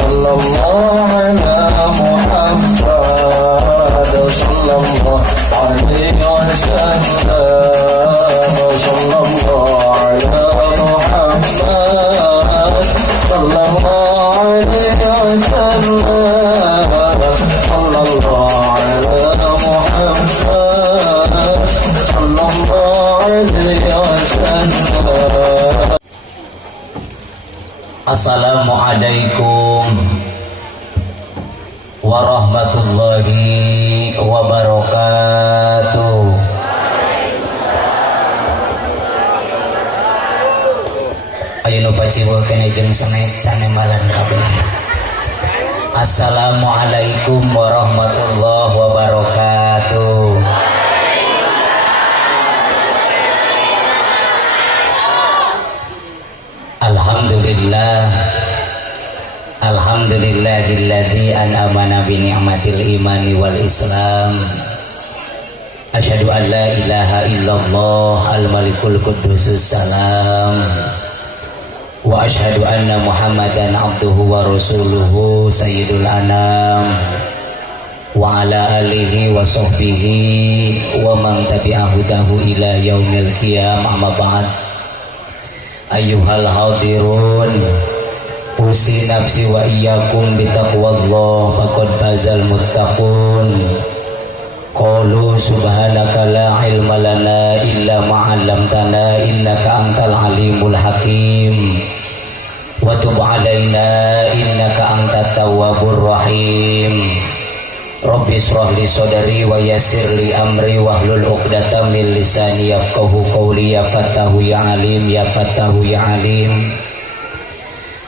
sallallahu ala Muhammad sallallahu alaihi wasallam sallallahu ala Muhammad sallallahu alaihi wasallam sallallahu ala Muhammad sallallahu alaihi wasallam. Assalamualaikum warahmatullahi wabarakatuh. Ayo nu paciweukeun jeung sanes canemalan kabeh. Assalamualaikum warahmatullahi wabarakatuh. Alhamdulillahilladzi an'amana bi ni'matil imani wal islam. Asyhadu an la ilaha illallah al-malikul quddusus salam. Wa asyhadu anna Muhammadan abduhu wa rasuluhu sayyidul anam. Wa ala alihi wa sahbihi wa man tabi'ahu dahu ila yaumil qiyamah. Amma ba'd. Ayyuhal hadirun, usi nafsi wa iyyakum bitaqwallah faqad fazal muttaqun. Qalu subhanaka la ilma lana illa ma 'allamtana innaka antal alimul hakim. Wa tub 'alaina innaka antat tawwabur rahim. Rabbi shrah li sadri wa yassir li amri wahlul 'uqdatam min lisani yafqahu qawli. Ya Fattahu ya Alim, ya Fattahu ya Alim.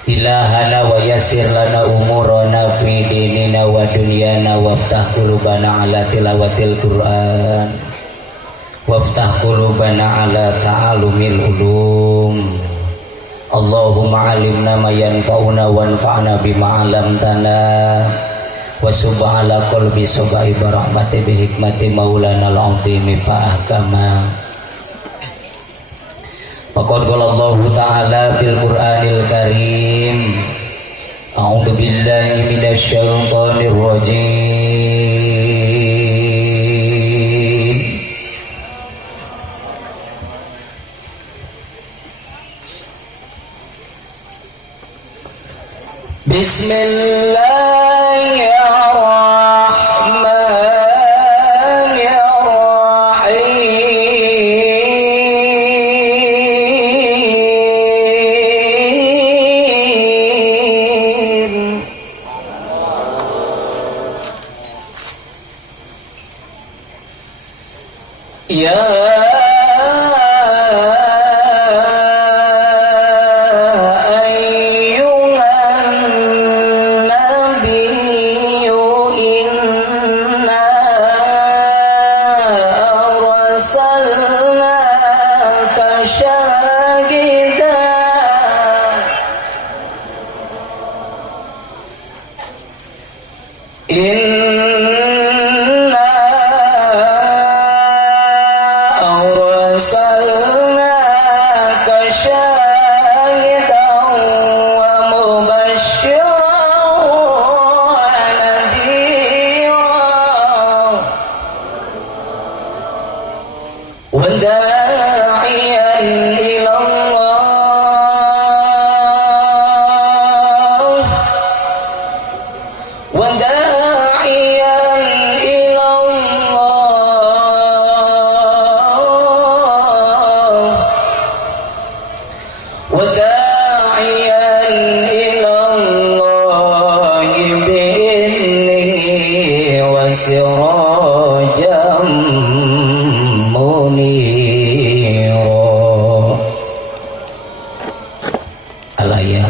Ilahana wa yassir lana umurana fi dinina wa dunyana waftah qulubana ala tilawatil Qur'an waftah qulubana ala ta'allumil ulum. Allahumma 'allimna ma yanfa'una wanfa'na bima 'allamtana wa subhana qalbi subai barahmati bi hikmati maulana al-azimi fa'ahkama. Faqad qala Allah ta'ala fil Qur'anil Karim, a'udzu billahi minasy syaithanir rajim.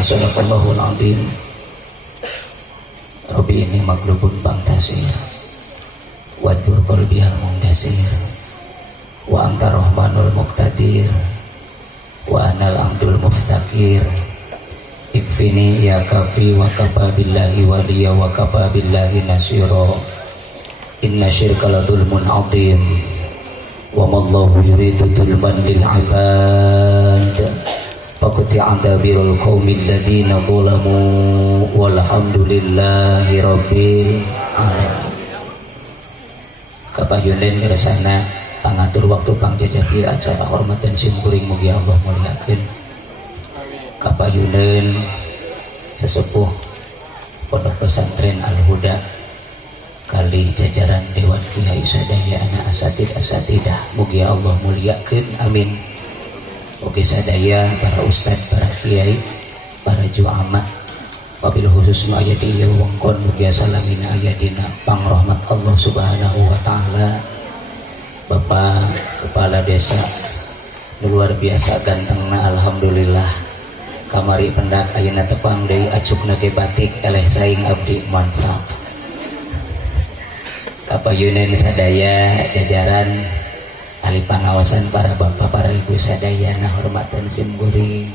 Sadaqallahul azim. Rabbi ini maglubun bangtasir wadur qalbi al-mundasir wa anta rahmanul muqtadir wa anal amdul muftaqir. Ikfini ya kafi wa kafa billahi waliya wa kafa billahi nasira. Inna syirka la dhulmun azim wa mallahu yuridu dhulman lil ibad. Faqti adabirul qaumil ladina zalamu walhamdu Alhamdulillahi Rabbil Alamin. Kapayunen ngeresana pangatur waktu pangjajapi acara hormat dan simkuring mugi Allah muliakeun. Kapayunen sesepuh Pondok Pesantren Al-Huda kali jajaran Dewan Kiai sadaya anak asatidah mugi Allah muliakeun amin. Oke sadaya para ustad, para kiai, para juama, wabil khusus nu aya di ieu wewengkon mugi salamina aya dina pangrahmat Allah Subhanahu wa taala. Bapak Kepala Desa luar biasa gantengna alhamdulillah. Kamari pendak ayeuna tepang deui acukna ge batik eleh saing abdi manfaat. Kapayuneun sadaya jajaran ahli pangawasan para bapak, para ibu sadaya na hormatan simkuring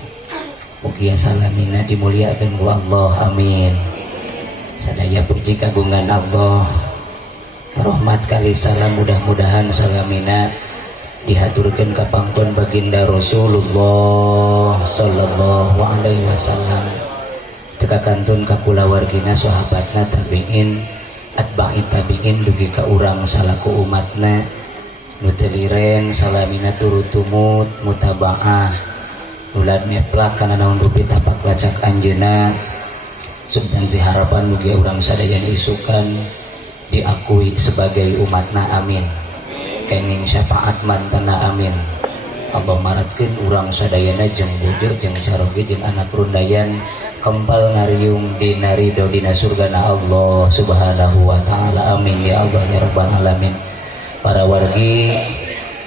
mugia salamina dimuliakeun ku Allah amin. Sadaya puji kagungan Allah, rahmat kali salam mudah-mudahan salamina dihaturkeun ka pangkon baginda Rasulullah sallallahu alaihi wasallam, teka kantun ka kulawargina sahabatna tabiin atba'i tabiin dugi ka urang salaku umatna nu teu liren salamina turut tumut mutabaah ulat meplak kana naon rupi tapak lacak anjeunna substansi harapan mugi urang sadaya isukan diakui sebagai umatna amin. Kenging syafaat mantana amin. Allah maratkeun urang sadayana jeung bojo jeung saroge jeung anak rundayan kempal ngariung dina ridho dina surgana Allah Subhanahu wa taala amin ya Allah ya rabbal alamin. Para wargi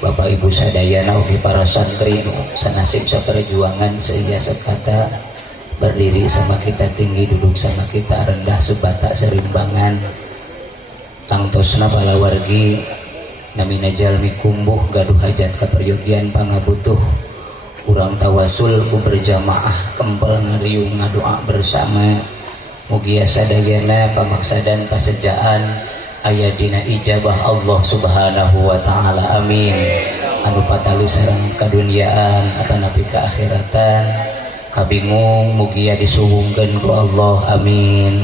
Bapak Ibu sadayana ugi para santri sanasib saperjuangan seijasa kata berdiri sama kita tinggi, duduk sama kita rendah, sebata serimbangan tangtosna bala wargi namina jalmi kumbuh gaduh hajat kaperyogian pangabutuh urang tawasul ku berjamaah kempel ngariung ngadoa bersama mugia sadayana pamaksadan pasejaan aya dina ijabah Allah Subhanahu wa taala amin. Anu patali sareng kadunyaan atanapi ka akhiratan kabingung mugia disuhungkeun ku Allah amin.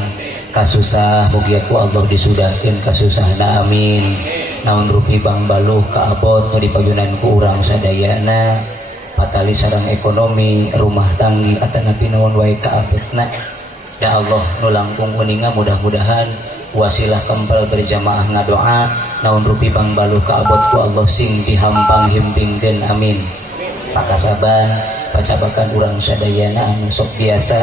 Kasusah mugia ku Allah disudahkeun kasusahna amin. Naon rupi bang baluh kaabot nu dipayunan ku urang sadayana patali sareng ekonomi rumah tanggi atanapi naon wae kaabotna ya Allah nu langkung uninga mudah-mudahan wasilah kempel berjamaah ngadoa naon rupi bang baluh kaabot ku Allah sing dihampang himpingkeun amin. Pakasaban pacabakan urang sadayana anu sok biasa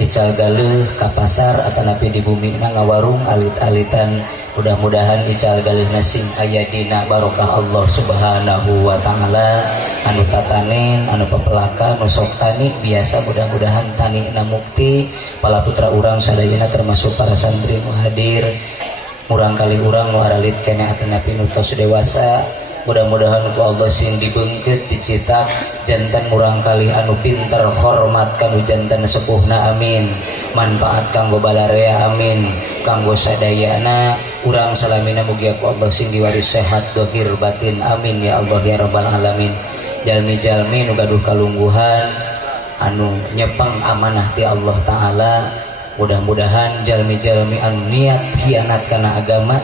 ical galeuh ka pasar atanapi di bumi ngawarung alit-alitan mudah-mudahan ical galeuhna sing aya dina barokah Allah Subhanahu wa taala anu tatanen anu pepelaka anu sok tani biasa mudah-mudahan tani na mukti pala putra urang sadayana termasuk para santri nu hadir murang kali urang nu aralit kene atanapi nu tos dewasa mudah-mudahan ku Allah sing dibeungkeut dicitak jantan murang kali anu pinter hormat kanu jantan sepuhna amin. Manfaat kanggo balarea amin. Kanggo sadayana urang salamina mugia ku Allah sing diwaris sehat dohir batin amin ya Allah ya rabbal alamin. Jalmi-jalmi nu gaduh kalungguhan anu nyepeng amanah ti Allah taala mudah-mudahan jalmi-jalmi anu niat khianat kana agama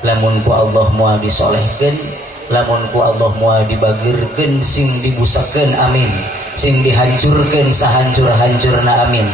lamun ku Allah moal disolehkeun lamun ku Allah moal dibagirkeun sing dibusakeun amin sing dihancurkeun sahancur-hancurna amin.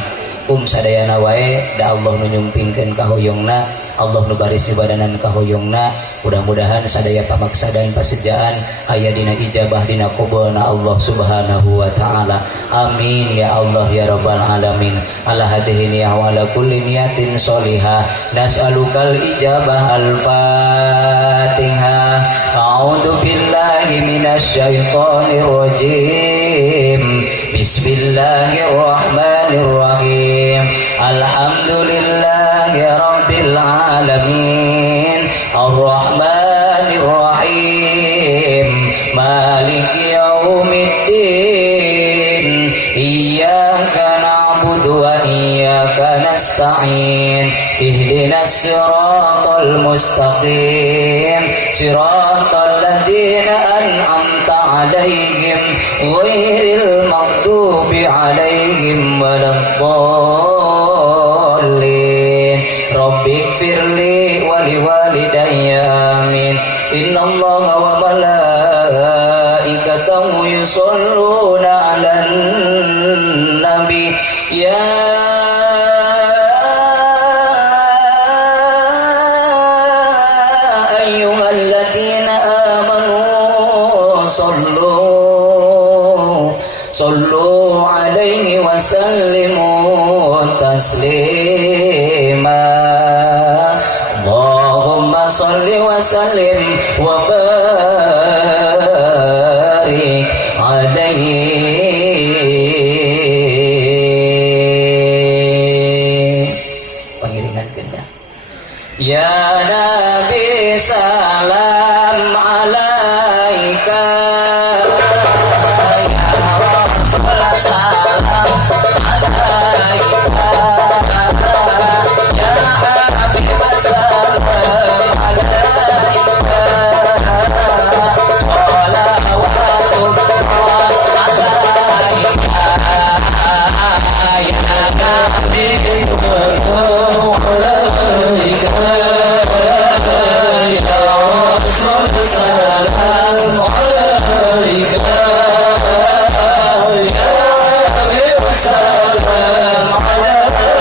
Sadayana wae da Allah nu nyumpingkeun kahoyongna Allah nu baris nyubadanan kahoyongna mudah-mudahan sadaya pamaksa dan pasejaan aya dina ijabah dina qabulna Allah Subhanahu wa taala amin ya Allah ya rabbal alamin. Ala hadhihi niyah wa ala kulli niyatin sholihah nas'alukal ijabah al-fatihah. A'udzu billahi minasy syaithanir rajim. Bismillahirrahmanirrahim. Alhamdulillahi rabbil alamin. Ar-Rahmanir Rahim. Maliki yaumiddin. Iyyaka na'budu wa iyyaka nasta'in. Ihdinas siratal mustaqim. Siratal ladzina an'amta 'alaihim ghairil maghdubi 'alaihim waladdallin. innallaha wa malaikatahu yusholluna 'alan nabi ya ayyuhalladzina amanu sallu 'alaihi wa sallimu taslima Allahumma salli wa sallim wa barik 'alaihi pengiringan kena ya nabi salam alaika ya rasul salam alaika ya habib salam alaika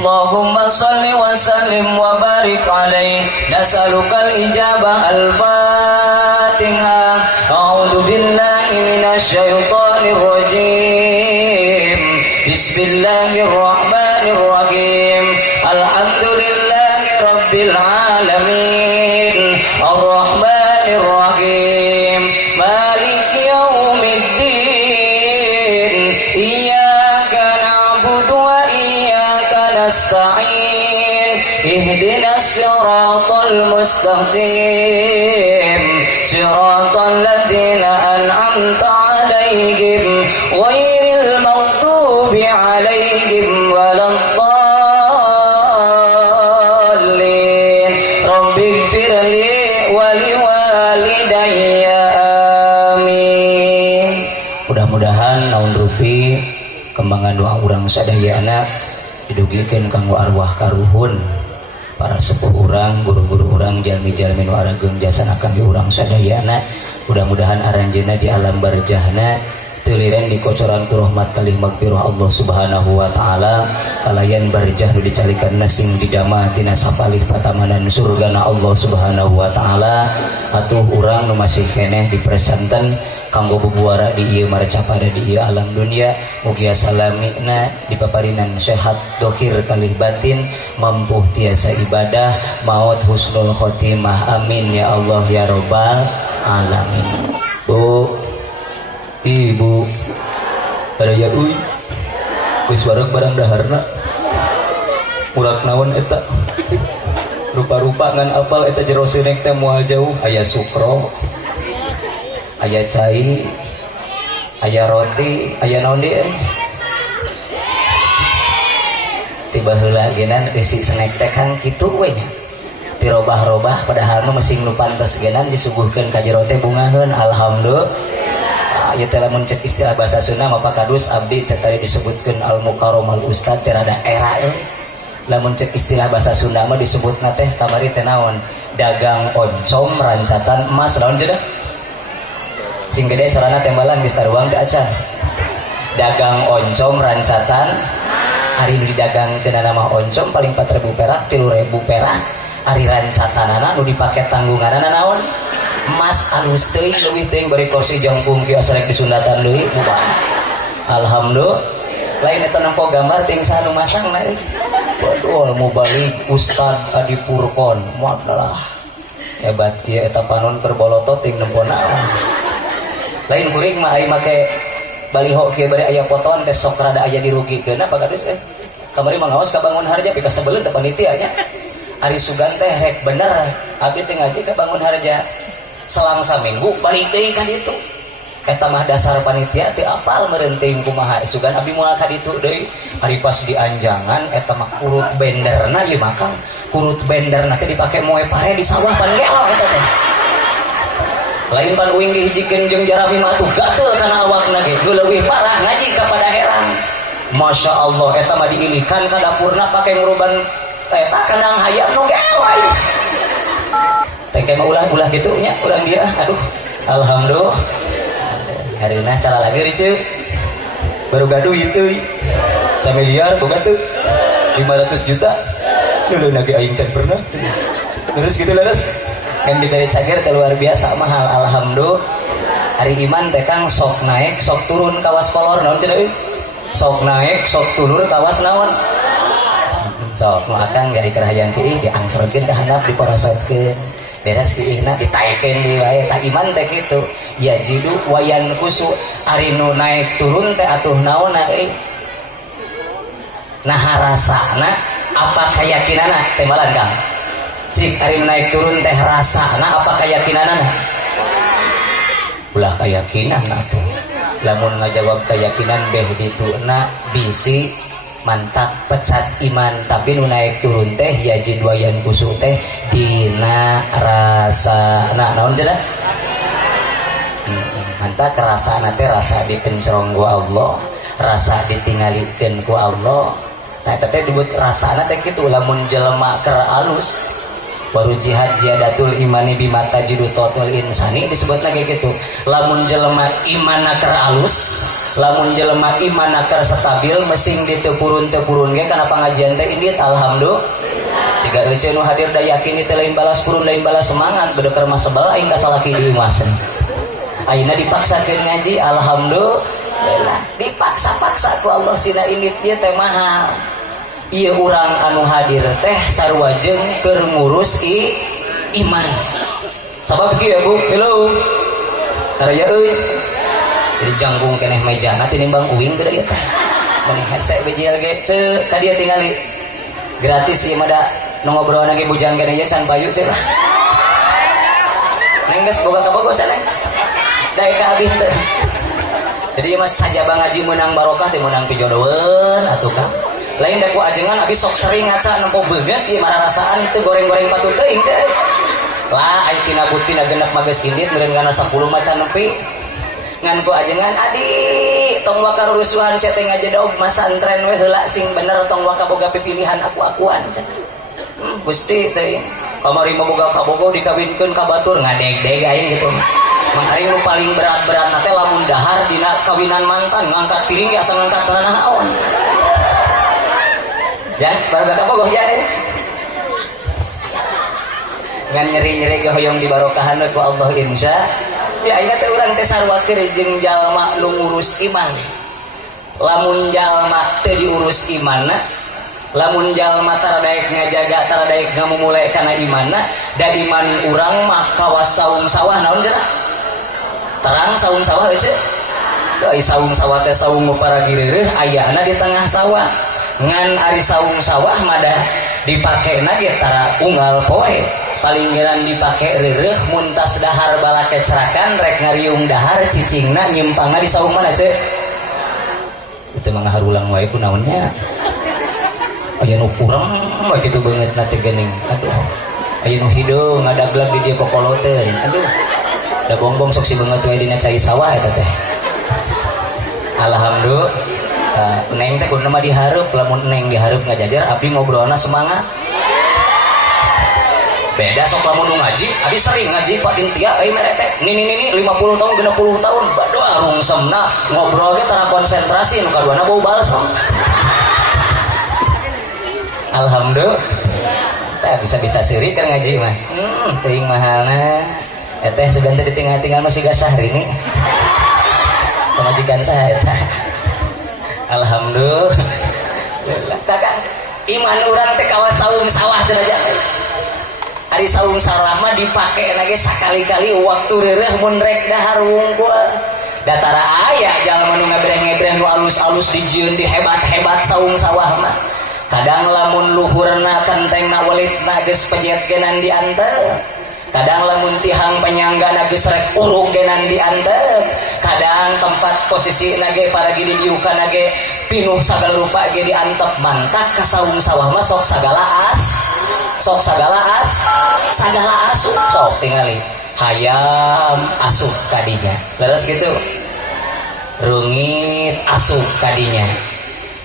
Allahumma salli wa sallim wa barik alaih nas'alukal ijabah al-fatihah a'udhu billahi minasyaitonir rajim bismillahirrahmanirrahim alhamdulillahi rabbil alamin arrahmanir rahim maliki yaumiddin iyyaka na'budu wa iyyaka nasta'in ihdinas siratal mustaqim siratal ladzina an'amta 'alaihim ghairil maghdubi 'alaihim waladdallin rabbighfirli wa liwalidayya amin. pengembangan doa urang sadayana didugikeun kanggo arwah karuhun para sepuh urang, guru-guru urang, jalmi-jalmi nu arageun jasanakan di urang sadayana. Mudah-mudahan aranjeunna di alam barzahna teuliren dikocoran ku rahmat kalih magfirah Allah Subhanahu wa taala, kalayan barzah nu dicalikeun sing didama tina sapalih patamanan surgana Allah Subhanahu wa taala. Atuh urang nu masih keneh dipersanten kanggo bubuara di ieu marcapada di ieu alam dunia, mugi salamina dipaparinan sehat dohir kalih batin, mampu tiasa ibadah, maut husnul khotimah, amin ya Allah ya robbal alamin. Bu, ibu, ada ya uy, geus wareg barang daharna, urak naon eta, rupa-rupa ngan apal eta jero seunek teh moal jauh, aya sukro, aya cai, aya roti, aya naon deui? Tiba heula genan isi snack teh kan kitu we nya. Dirobah-robah padahal mah meusing nu pantes genan disuguhkeun ka jero teh bungaheun. Alhamdulillah. Ieu teh lamun cek istilah bahasa Sunda mah pakadus abdi teh tadi disebutkeun al mukarramal ustad teh rada era lamun cek istilah bahasa Sunda mah disebutna teh kamari teh naon? Dagang oncom rancatan emas naon cenah? Sing gede sarana tembalan geus taruang teh acan. Dagang oncom rancatan hari nu didagangkeun nama oncom paling 4.000 perak 3.000 perak. Ari rancatanana nu dipake tanggunganana naon? Emas alus teuing leuwih teuing bari kursi jangkung kieu asrek disundatan deui bubar. Alhamdulillah. Lain eta nempo gambar ting saha nu masang na. Waduh mubalik Ustad Adi Purkon. Moalah. Hebat kieu eta panon keur bolotot ting nempo naon. Lain kuring mah ai make baliho kieu bari aya fotoan teh sok rada aya dirugikeun apa gadus kamari mah ngaos ka Bangun Harja pika sebeleun teh panitia nya. Ari sugan teh rek bener abdi teh ngaji ka Bangun Harja selang saminggu balik deui ka ditu. Eta mah dasar panitia teu apal meureun teuing kumaha sugan abdi moal ka ditu deui. Ari pas di anjangan eta mah kurut benderna ieu mah Kang. Kurut benderna teh dipake moe pare di sawah pan gelo eta teh. Lain pan uing dihijikeun jeung jarami mah atuh gatel kana awakna ge leuwih parah ngaji kepada heran. Masya Allah eta mah diilikan ka dapurna pake nguruban eta kandang hayam nu gewai. Teh mah ulah kitu nya urang dia. Aduh alhamdulillah. Harina cara lagi rice. Baru gaduh ieu teuy. 1 miliar boga teu? 500 juta. Leuleun lagi aing can pernah. Terus gitu leres. Kan diberi cager luar biasa mahal. Alhamdulillah. Hari iman teh Kang sok naik sok turun kawas kolor naon cenah euy? Sok naik sok turun kawas naon? Sok nu akang gari kerahayang kieu diangserkeun ka handap diporosotkeun. Beres kieuhna ditaekeun di wae ta iman teh kitu. Ya jidu wayan kusu ari nu naik turun teh atuh naonna euy? Nah rasana apa keyakinanna teh malan Kang? Cik ari naik turun teh rasana apa keyakinanana? Ulah keyakinan atuh. Lamun ngajawab keyakinan beh dituna bisi mantak pecat iman, tapi nu naik turun teh yajid wayan kusuk teh dina rasana naon cenah? Mantak rasana teh rasa dipencerong ku Allah, rasa ditinggalikeun ku Allah. Tah eta teh disebut rasana teh kitu lamun jelema keur alus baru jihad jihadatul imani bimata jidu total insani disebutna kayak gitu. Lamun jelema imana keur alus, lamun jelema imana keur stabil mesing ditepurun-tepurun ge kana pangajian teh indit alhamdulillah. Siga euceun nu hadir da yakin teh lain balas purun lain balas semangat beudeuk keur mah sebel aing kasalaki di imah sen. Ayeuna dipaksakeun ngaji alhamdulillah. Dipaksa-paksa ku Allah sina indit ieu teh mahal. Iya orang anu hadir teh sarua jeung keur ngurus iman. Sabab kieu Bu, hello. Karaya euy. Jadi jangkung keneh mejana tinimbang uing teh ieu teh. Meni hese bejil ge ceu ka dieu tingali. Gratis ieu mah da nu ngobrolna ge bujang keneh ye can payu ceu lah. Neng geus boga ka Bogor cenah. Daek ka abih teh. Jadi mah sajabang ngaji meunang barokah teh meunang pijodoeun atuh Kang. Lain daku ajengan abis sok sering ngaca nempo beget ieu mah rasaan teu goreng-goreng patut teuing ceuy. Lah ai tina butina genep mah geus indit meureun kana 10 macan nepi. ngan ku ajengan adik tong waka rusuhan sia teh ngajedog masantren we heula sing bener tong waka boga pipilihan aku-akuan Gusti teh kamari boga kabogo dikawinkeun ka batur ngadeg-deg aing gitu makari nu paling berat-berat teh lamun dahar dina kawinan mantan ngangkat piring asa ngangkat tanah aon jan barudak kabogo jan ngan nyeri-nyeri ge hoyong dibarokahan ku Allah insya ya ingat urang teh sarua keur jeung jalma nu ngurus iman lamun jalma teu diurus imanna lamun jalma tara daek ngajaga tara daek ngamumule kana imanna da iman urang mah kawas saung sawah naon cenah terang saung sawah euy ai saung sawah teh saung paragi reureuh ayana di tengah sawah ngan ari saung sawah mada dipakena ge tara unggal poe paling geran dipake reureuh mun tas dahar bala kecerakan rek ngariung dahar cicingna nyimpangna di saung mana ceu itu mah ngaharulang wae kunaonnya aya nu kurang mah kitu beungeut na teh geuning aduh aya nu hidung ngadaglag di dieu kokoloteun aduh da bongbong sok si beungeut wae dina cai sawah eta teh alhamdulillah neng teh kudu mah dihareup lamun neng dihareup ngajajar abdi ngobrolna semangat beda sok lamun nu ngaji abdi sering ngaji Pak Dintia euy mere teh nini 50 tahun 60 tahun badoa rungsemna ngobrol ge tara konsentrasi nu kaduana bau balsam alhamdulillah tak bisa seuri kan ngaji mah teuing mahalna eteh sugan teh ditinggal-tinggal masih gak sahrini pemajikan saya eta alhamdulillah takkan iman urang teh kawas saung sawah cenah ari saung sawah mah dipake lagi sakali-kali waktu reureuh mun rek dahar wungkul datara aya jalma nu ngabreh-ngebreh nu alus-alus dijieun di hebat-hebat saung sawah mah kadang lamun luhurna kentengna welitna geus pejet genan diantep kadang lamun tihang penyanggana geus rek urug genan diantep kadang tempat posisi nage paragi di diukana ge pinuh sagala rupa ge diantep mantak ka saung sawah mah sok sagala asup sok tingali hayam asup kadinya leres gitu rungit asup kadinya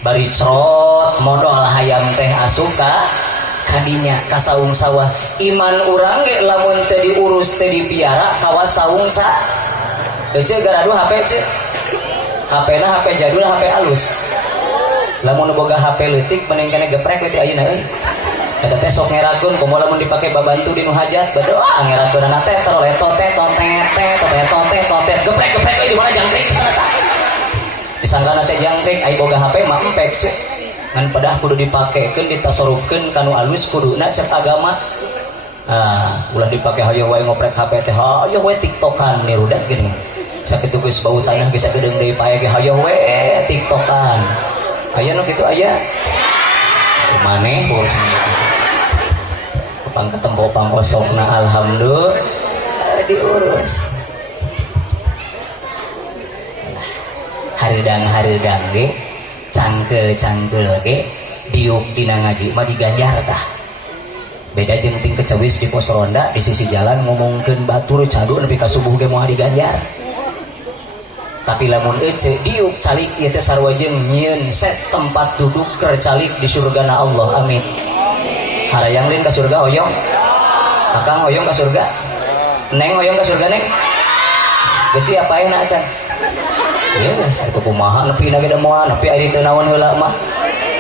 bari crot modal hayam teh asup kadinya ka saung sawah iman urang ge lamun teu diurus teu dipiara kawas saung sa euy garadu HP ce HP-na HP jadul HP alus lamun boga HP leutik mending kana geprek leutik ayeuna euy eta teh sok ngerakeun kumaha lamun dipake babantu di nu hajat badoa ngerakeunana teh toret totet geprek euy di mana jangkrik eta disangkana teh jangkrik ai boga HP mah empek ce ngan pedah kudu dipakekeun ditasorupkeun kanu alus kuduna cek agama ulah dipake hayo wae ngoprek HP teh hayo wae tiktokan nirudat geuning sakitu geus bau tanah geus sakedeung deui pae ge hayo wae tiktokan aya nu kitu aya maneh pang ketempo pangkosokna alhamdulillah diurus hareudang ge cangkel ge diuk dina ngaji mah diganjar tah beda jeung ting kecewis di pos ronda di sisi jalan ngomongkeun batur cadu nepi ka subuh ge moal diganjar tapi lamun ece diuk calik ieu teh sarua jeung nyieun set tempat duduk keur calik di surgana Allah amin harayang lin ka surga hoyong akang hoyong ka surga neng hoyong ka surga neng geus siapa ayeuna acan ieu atuh kumaha nepi na ge da moal nepi ari teu naon heula mah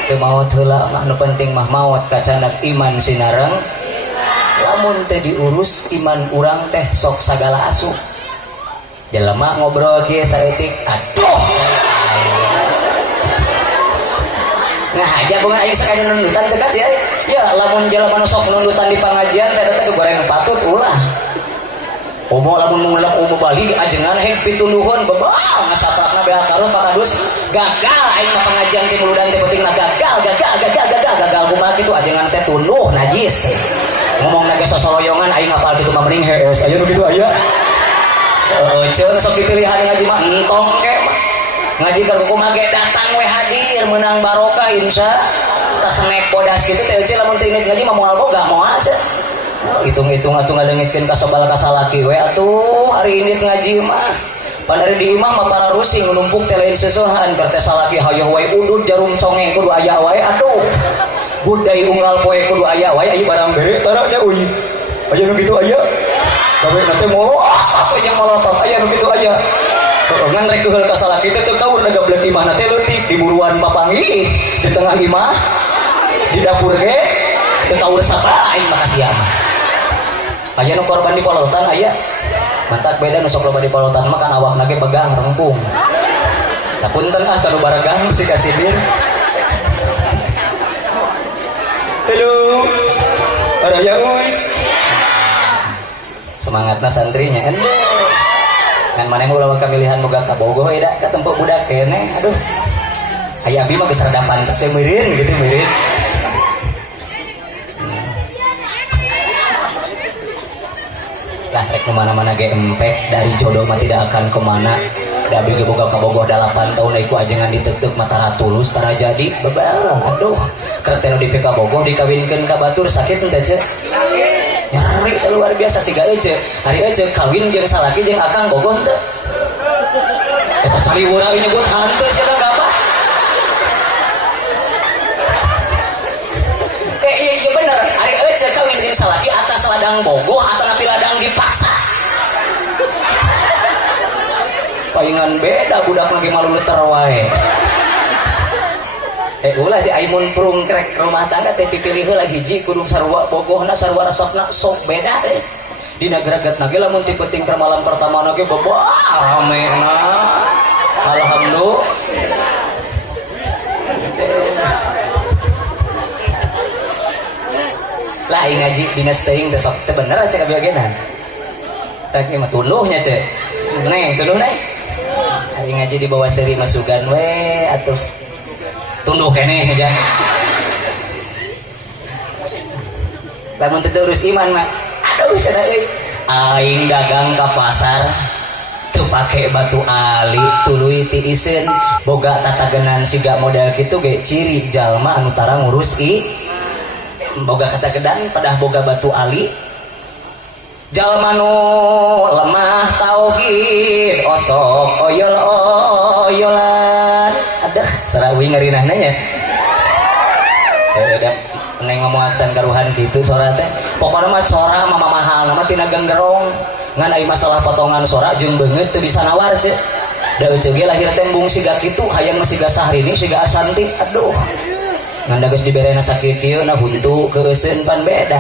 teu maot heula mah nu penting mah maot kacanak iman sinareng lamun teh diurus iman urang teh sok sagala asup jelema ngobrol kieu saeutik aduh nah aja bunga aing sakanya nundutan teh sih ya lamun jelema nu sok nundutan di pangajian teh teh goreng patut ulah Omo lamun mulak omo Bali di ajengan hek pituluhun bebah ngasaprakna beak karun pakadus gagal aing mah pengajian teh muludan teh pentingna gagal kumaha kitu ajengan teh tunduh najis ngomong nage sosoroyongan aing hafal kitu mah mending heus aya nu kitu aya ceun sok dipilihan ngaji mah entong ke ngaji keur kumaha ge datang we hadir meunang barokah insya tas snack bodas kitu teh lamun teu inget ngaji mah moal boga moal ce hitung-hitung atuh ngadengitkeun ka sobal ka salaki we atuh hari ini ngaji mah Panari di imam mata rusing numpuk telein sesuhan kertes salaki hayah wae udud jarum congeng kudu aya wae aduh budai unggal poe kudu aya wae aya barang bere taranya uy aya nu kitu aya gawe nanti molo apa yang molotot aya nu kitu aya ngan rek heul ka salaki teh teu kaur gablek imah teh leutik di buruan papangi di tengah imah di dapur ge teu kaur sapa aing makasih mah aya nu korban di polotan aya mantak beda nu sok loba di polotan mah kan awakna ge pegang rengkung. Punten kanu baragang si kasibir. Halo. Araya uy. Semangatna santrinya ende. Kan maneh ulah kamilihan boga ka Bogor we da ka tempat budak kene. Aduh. Aya abi mah geus radapan teh meureun gitu meureun. Lah rek mana-mana ge empek dari jodoh mah tidak akan kemana da abdi ge boga kabogoh 8 tahun iku ajengan diteuk mata tulus tara jadi bebel aduh kerteno di PK Bogoh dikawinkeun ka batur sakit henteu ce nyari luar biasa siga euceuk hari euceuk kawin jeung salaki jeung akang bogoh henteu eta caliwura ieu nyebut hanteu sia gampang iya bener hari euceuk kawin jeung salaki atas ladang bogoh atau napi ladang dipaksa palingan beda budak lagi malu leter wae ulah si aimun prung krek rumah tangga teh pipilih heula hiji kudu sarua bogohna sarua resepna sok beda teh dina gregetna ge lamun ti penting keur malam pertama na ge boboh ramena alhamdulillah lah ngaji dinas teuing teh sok teh bener asa kabiagenan tak mah tuluhnya ce neng tuluh neng hari ngaji di bawah seri masukan we atuh tunduh keneh aja lamun teu urus iman mah aduh cenah euy aing dagang ka pasar teu pake batu ali tuluy ti iseun boga tatagenan siga model kitu ge ciri jalma anu tara ngurus boga katagedan padah boga batu ali jalma nu lemah tauhid osok oyol-oyolan aduh sarawi ngeureunahna nya udah neng ngomong acan karuhan gitu sora teh pokona mah cora mah mahal mah tina genggerong ngan aya masalah potongan sora jeung beungeut teu bisa nawar ce da euceug ge lahir tembung siga kitu hayang mah siga Sahrini siga Asanti aduh ngan da geus diberena sakit ieu na huntu keuseun pan beda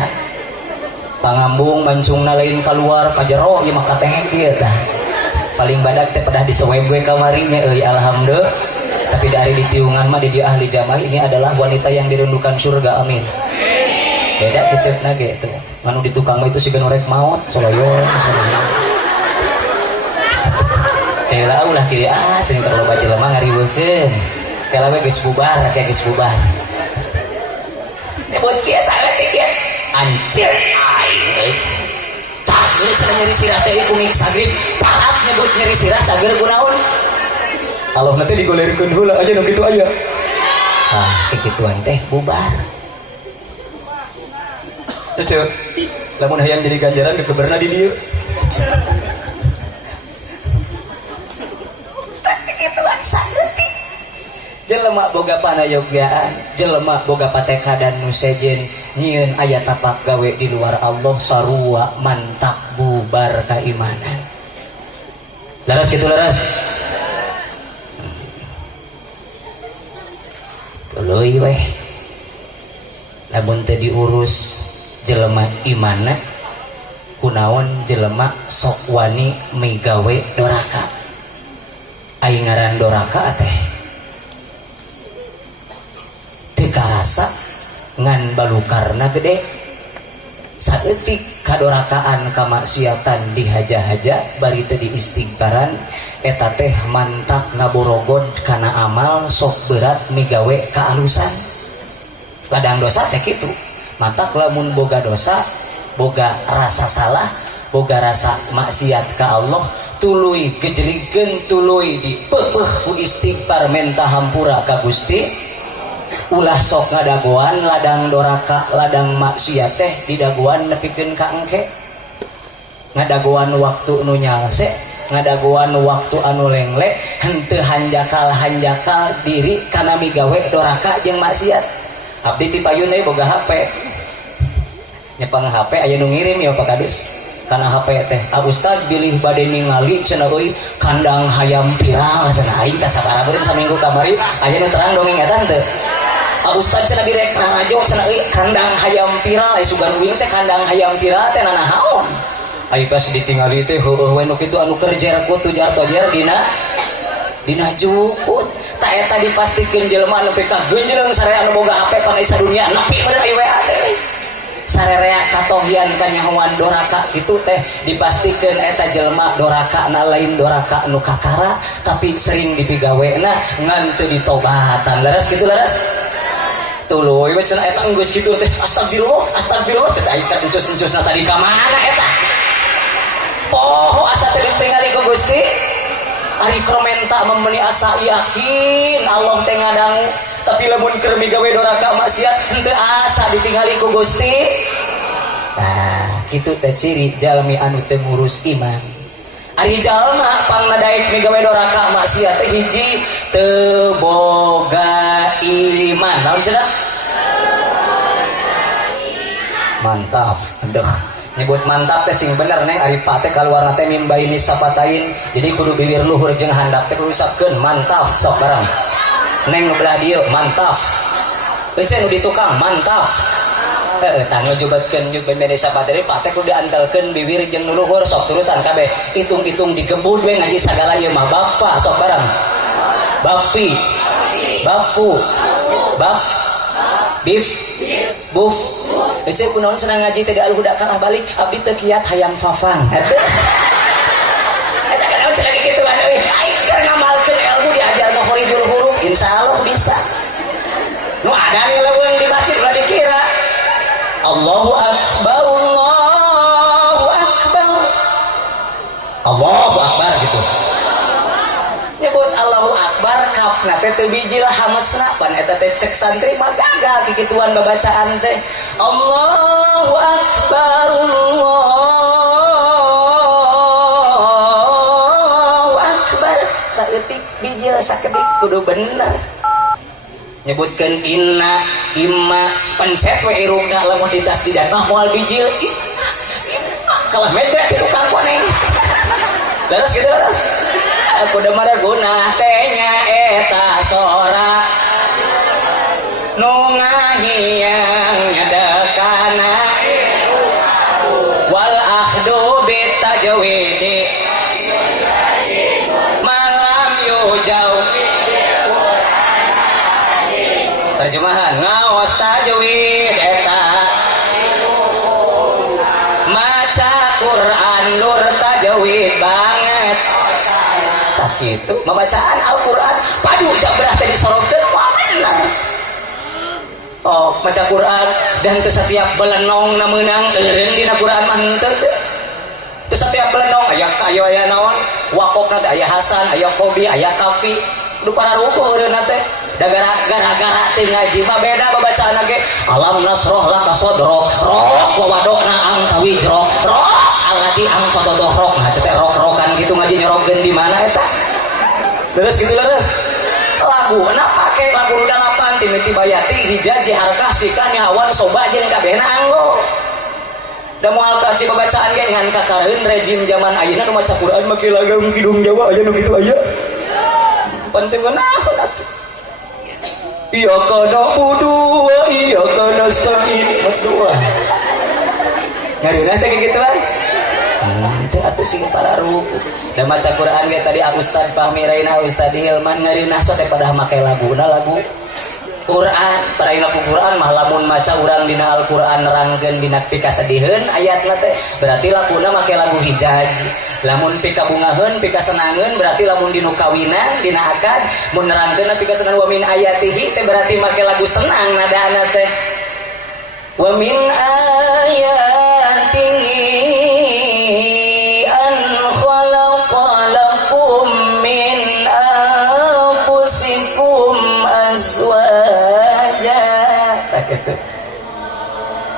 pangambung mancungna lain keluar ka jero ieu mah katengek ieu tah paling badak teh pedah diseweb we kamari nya euy alhamdulillah tapi dari ditiungan mah di dia ahli jamaah ini adalah wanita yang dirindukan surga amin beda kecetna ge teh anu di tukang mah itu siga norek maut soloyon kela ulah kieu cenah keur loba jelema ngariweukeun kela we geus bubar kayak geus bubar nyebut kieu saeutik kieu anjir aing cager cenah nyeri sirah teh kumik sagrib parat nyebut nyeri sirah cager kunaon Allah nanti digolerkeun heula aja nu kitu aya kikituan teh bubar teu lamun hayang jadi ganjaran keberna di dieu tapi kikituan saeutik jelema boga panayogaan jelema boga patekadan nu sejen nyieun aya tapak gawe di luar Allah sarua mantak bubar keimanan laras kitu laras tuluy weh lamun teu diurus jelema imanna kunaon jelema sok wani migawe doraka aing ngaran doraka teh teu karasa ngan balukarna gede saeutik kadorakaan kamaksiatan dihaja-haja bari teu diistighfaran eta teh mantak ngaborogod kana amal sok berat migawe kaalusan ladang dosa teh kitu mantak lamun boga dosa boga rasa salah boga rasa maksiat ka Allah tuluy gejligkeun tuluy dipeupeuh ku istighfar menta hampura ka Gusti ulah sok ngadagoan ladang doraka ladang maksiat teh didagoan nepikeun ka engke ngadagoan waktu nu nyalse ngadaguan waktu anu lenglek henteu hanjakal diri kana migawe doraka jeung maksiat. Abdi ti payun deui boga HP. Nyepang HP aya nu ngirim ya Pak Kadus. Kana HP teh, Ustaz bilih bade ningali cenah euy kandang hayam viral cenah aing kasabaraha beureun saminggu kamari aya nu terang dongeng eta teu. Ustaz cenah direk rajo cenah euy kandang hayam viral sugan uing teh kandang hayam viral teh nanahaon. Ai pas ditingali teh heueuh we nu kitu anu kerjer ku tujar-tojer dina jukut. Ta eta dipastikeun jelema anu pika geunjeung sarea anu boga HP pana sadunya nepi bener aya WA teh. Sarerea katohian kanyahoan doraka kitu teh dipastikeun eta jelema doraka na lain doraka anu kakara tapi sering dipigawena ngan teu ditobatan. Laras kitu laras. Tuluy we cenah eta geus kitu teh astagfirullah cenah aing encus-encusna tadi ka mana eta. Poho asa teh ditingali ku Gusti. Ari kromenta memeni asa yakin Allah teh ngadangu tapi lamun keur migawe doraka maksiat henteu asa ditingali ku Gusti. Nah, kitu teh ciri jalmi anu teu ngurus iman. Ari jalma pangna daek migawe doraka maksiat teh hiji teu boga iman. Naon cenah? Mantap. Aduh. Nyebut mantap teh sing bener neng ari pate kaluarna teh mimbaini sapatain. Jadi kudu bibir luhur jeung handap teh kudu usapkeun mantap sok bareng. Neng belah dieu mantap. Euceun nu di tukang mantap. Heeh tah ngajubatkeun nyuk bemede sapate pate kudu diantelkeun bibir jeung luhur sok turutan kabeh. Itung-itung digebud we ngaji sagala ieu mah bafa sok bareng. Bafi. Bafu. Baf. Bif. Buf. Ece kunaon senang ngaji teh da budak kana balik abdi teu kiat hayang fafang. Eta kana cenah kitu kan euy. Aing keur ngamalkeun ilmu diajar makhrijul huruf insyaallah bisa. Nu ada nih lamun di masjid ulah dikira. Allahu akbar Allahu akbar. Allahu akbar gitu. Nyebut Allahu akbar kapna teh teu bijil hamesna pan eta teh cek santri mah gagal kikituan babacaan teh. Allahu akbar Allahu akbar saeutik bijil sakedik kudu bener. Nyebutkeun inna imma pencet we irungna lamun di tasdidan mah moal bijil inna kalah metre ti tukang koneng. Laras gitu laras. Aku demar guna tehnya eta sora nu ngahiang nyadekana wal akhdu bitajwidi malam yujau. Terjemahan ngaos tajwid eta maca Quran nur tajwid banget. Tak gitu membacaan Al-Quran padu jabrah tadi disorotkeun wah bener. Oh maca Quran dan teu setiap belenong na meunang eureun dina Quran mah henteu teu setiap belenong aya naon waqofna teh aya Hasan aya Qobi aya Kafi kudu pararukuh eureun teh da gara-gara teu ngaji mah beda babacaan ge alam nasroh laka sadrak rok wa wadokna angka wijrok rok alati angka dodohrok nah cetek rok-rokan gitu ngaji nyerogkeun di mana eta. Terus gitu leres. Lagu na pake lagu dalapan timiti bayati hijaji harkah sikah nyawan soba jeung kabehna anggo. Da moal kaci babacaan ge ngan kakareun rejim zaman ayeuna nu maca Quran make lagam kidung Jawa aya nu kitu aya. Penting naon atuh. Iya kana budu wa iya kana sa'in berdoa. Ngareuna teh kitu bae. Teh atuh sing pararuh. Da maca Quran ge tadi Ustaz Fahmi Raina Ustaz Hilman ngareunah so teh pada make laguna lagu Quran. Paraina ku Quran mah lamun maca urang dina Al-Qur'an nerangkeun dina pikasediheun ayatna teh berarti laguna make lagu hijaj. Lamun pikabungaheun pikasenangeun berarti lamun dinu kawinan dina akad mun nerangkeun pikasenangan wa min ayatihi teh berarti make lagu senang nadana teh. Wa min ayatihi an khalaqalakum min anfusikum azwaja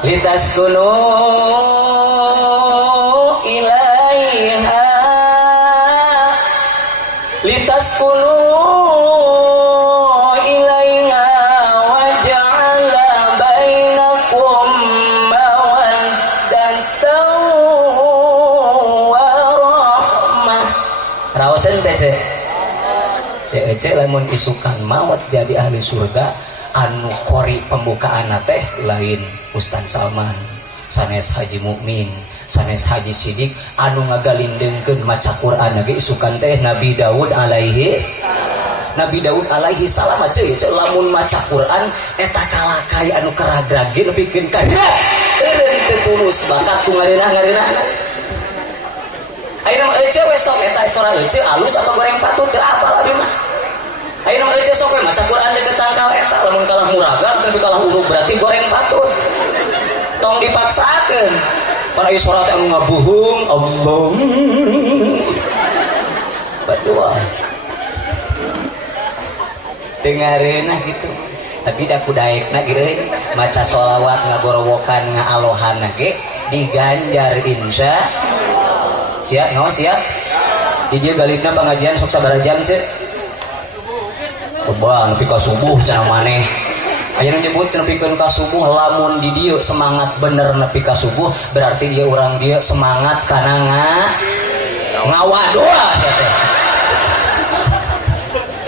litaskunu ilaiha litaskunu ilaiha wa ja'ala bainakum mawaddatan wa rahmah. Raosan teh cek lamun isukan maut jadi ahli surga anu kori pembukaan teh lain Ustaz Salman, sanes Haji Mukmin, sanes Haji Sidik anu ngagalindengkeun maca Quran ge isukan teh Nabi Daud alaihi salam aja ya lamun maca Quran eta kalakai anu karagrage nepikeun karya eureun teu tulus bakat ku ngareunah ayeuna mah eueuh we sok eta sora eueuh alus apa goreng patut teu apal abi mah ayeuna mah eueuh sok we maca Quran deukeut tangkal eta lamun kalah muraga tapi kalah urug berarti goreng patut tong dipaksakeun para ieu sora teh anu ngabuhung Allah berdoa dengareunah gitu tapi da kudaekna ge maca sholawat ngagorowokan ngaalohana ge diganjar insya siap no siap di dieu galibna pengajian sok sabaraha jam sih coba nepi ka subuh cenah maneh aya nu nyebut nepikeun ka subuh lamun di dieu semangat bener nepi ka subuh berarti dia urang dia semangat kana ngawadoa sia teh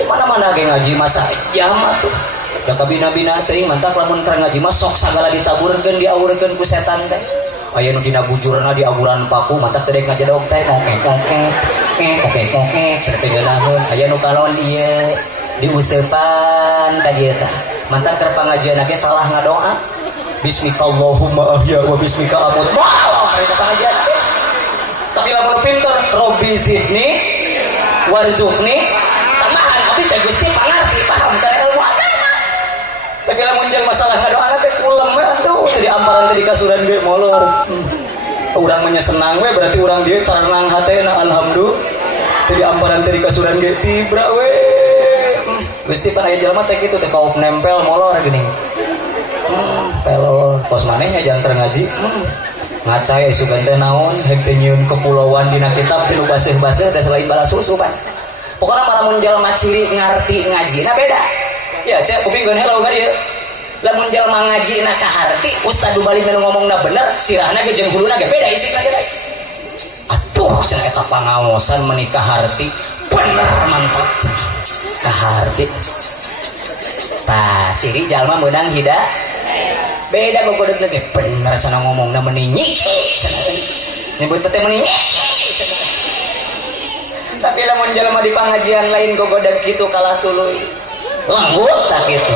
di mana-mana ge ngaji masa jam atuh da kabina-bina teuing mantak lamun keur ngaji mah sok sagala ditaburkeun diawurkeun ku setan teh aya nu dina bujurna di aburan paku mantak teh ngajadog teh kokek sareng geunahun aya nu kalon ieu diuseupan ka dieu tah mantak keur pangajian ge salah ngadoa bismikallahumma ahya wa bismika amut wah ari pangajian tapi lamun pinter robbi zidni warzuqni tambahan tapi teh Gusti pangarti paham kana ilmu agama tapi lamun jeung masalah ngadoa teh kulem we aduh teu diamparan teh dikasuran ge molor urang mah senang we berarti urang dieu tarenang hatena alhamdulillah teu diamparan teh dikasuran ge tibra we Gusti pan aya jelema teh kitu teh kaup nempel molor geuning pelor pos manehnya jangan ngaji ngacai isugan teh naon hek teh nyieun kepulauan dina kitab teh nu baseuh-baseuh teh selain bala susu pan pokona lamun jalma ciri ngarti ngajina beda ya cek kuping geun hello ka dieu lamun jalma ngajina ka harti ustad nu balik nu ngomongna bener sirahna ge jeung huluna ge beda isina ge aduh cenah eta pangaosan menikah harti bener mantap ka harti tah ciri jalma meunang hida beda gogodegna ge bener cenah ngomongna meuni cenah nyebut teh meuni tapi lamun jalma di pangajian lain gogodeg kitu kalah tuluy lembut tak kitu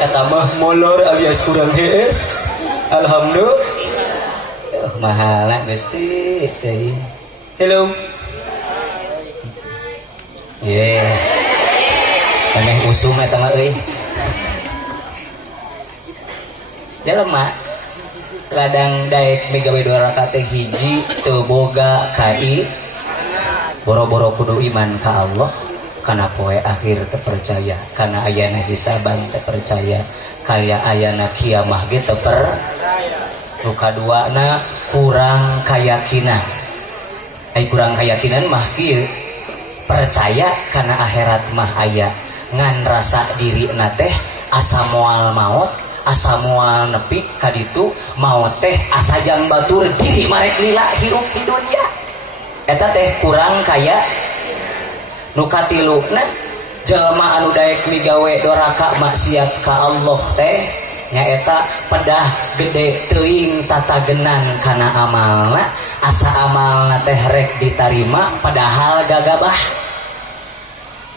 eta mah molor alias kurang hees alhamdulillah mahala Gusti teh hello yeah aneh usum eta mah euy jelema ladang daek migawe 2 rakaat teh hiji teu boga kai boro-boro kudu iman ka Allah kana poe akhir teu percaya kana ayana hisaban teu percaya kaya ayana kiamah ge teu nu kaduana kurang keyakinan kurang keyakinan mah kieu percaya kana akhirat mah aya ngan rasa diri na teh asa moal maut asa moal nepi ka ditu maut teh asa jang batur diri marek lila hirup di dunia eta teh kurang kaya nu katiluna jelema anu daek migawe doraka maksiat ka Allah teh nyaeta pedah gede teuing tatagenan kana amalna asa amalna teh rek ditarima padahal gagabah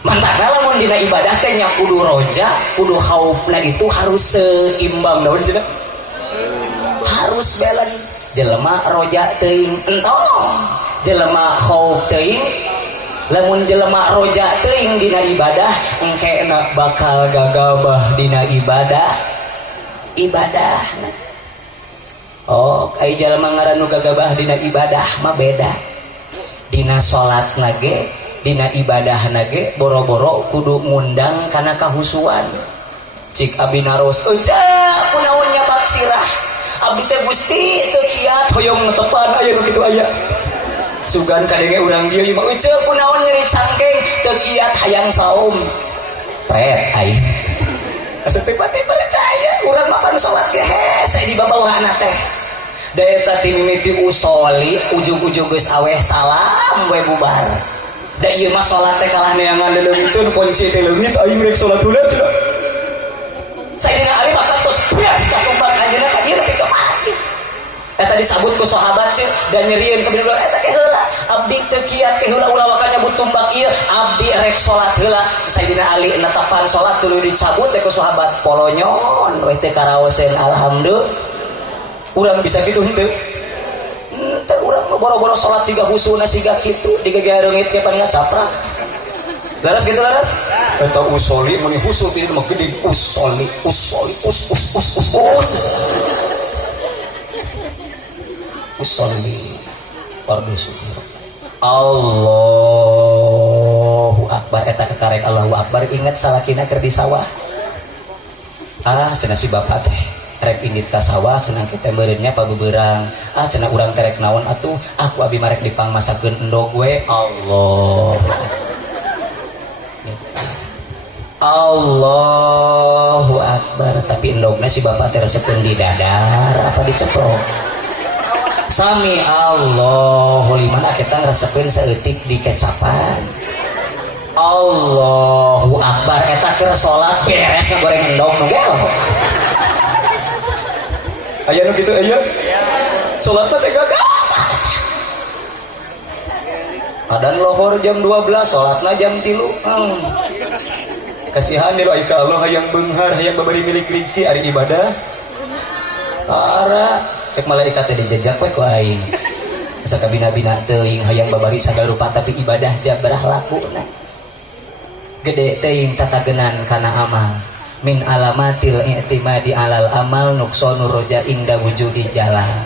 mantap lamun dina ibadah teh nya kudu roja kudu khaufna itu harus seimbang naon cenah harus balance jelema roja teuing entong jelema khauf teuing lamun jelema roja teuing dina ibadah engkena bakal gagabah dina ibadah oh ai jelema ngarannu gagabah dina ibadah mah beda dina salat nage dina ibadah nage boro-boro kudu ngundang kana kahusuan cik abi naros eueuh kunaon nya baksirah abdi teh Gusti teu kiat hoyong netepan aya nu kitu aya sugan kadenge urang dieu ieu mah ceuk kunaon nyeri cangkeng teu kiat hayang saum pret ai asa teu pati percaya urang mah pan salat ge hese di babawahna teh da eta ti mimiti usoli ujug-ujug geus aweh salam we bubar da ieu mah salat teh kalah neangan leungiteun kunci teh leungit aing rek salat heula cenah Sayyidina Ali mah katos bias katumpang anjeunna ka dieu nepi ka mati eta disabut ku sahabat sih dan nyerieun ka bidulan eta ke heula abdi teu kiat ke heula ulah waka nyabut tumbak ieu abdi rek salat heula Sayyidina Ali natapan salat tuluy dicabut teh ku sahabat polonyon weh teh karaosen alhamdulillah urang bisa kitu henteu teu urang mah boro-boro salat siga husuna siga kitu digegareungit ke pan ngacaprak laras gitu laras eta usoli meni husu ti mah gede usoli usoli fardu syukur Allahu akbar eta kekarek Allahu akbar inget salakina keur di sawah cenah si bapak teh rek indit ka sawah cenah kita meureunnya pabeberang cenah urang terek naon atuh aku abi marek dipangmasakeun endog we Allahu akbar tapi endogna si bapak teh resepkeun di dadar apa diceprok sami Allahu liman kita ngresepkeun saeutik di kecapan Allahu akbar eta keur salat beres ngagoreng endog nu gel aya nu kitu aya salat teh gagal adan lohor jam 12 salatna jam 3 kasihan dulu aika Allah hayang beunghar hayang babari milik rezeki ari ibadah ara cek malaikat teh dijejak we ku aing asa kabina-bina teuing hayang babari sagala rupa tapi ibadah jabrah lakuna gede teuing tatagenan kana amal min alamatil i'timadi alal amal nuksanu roja inda wujudi jalan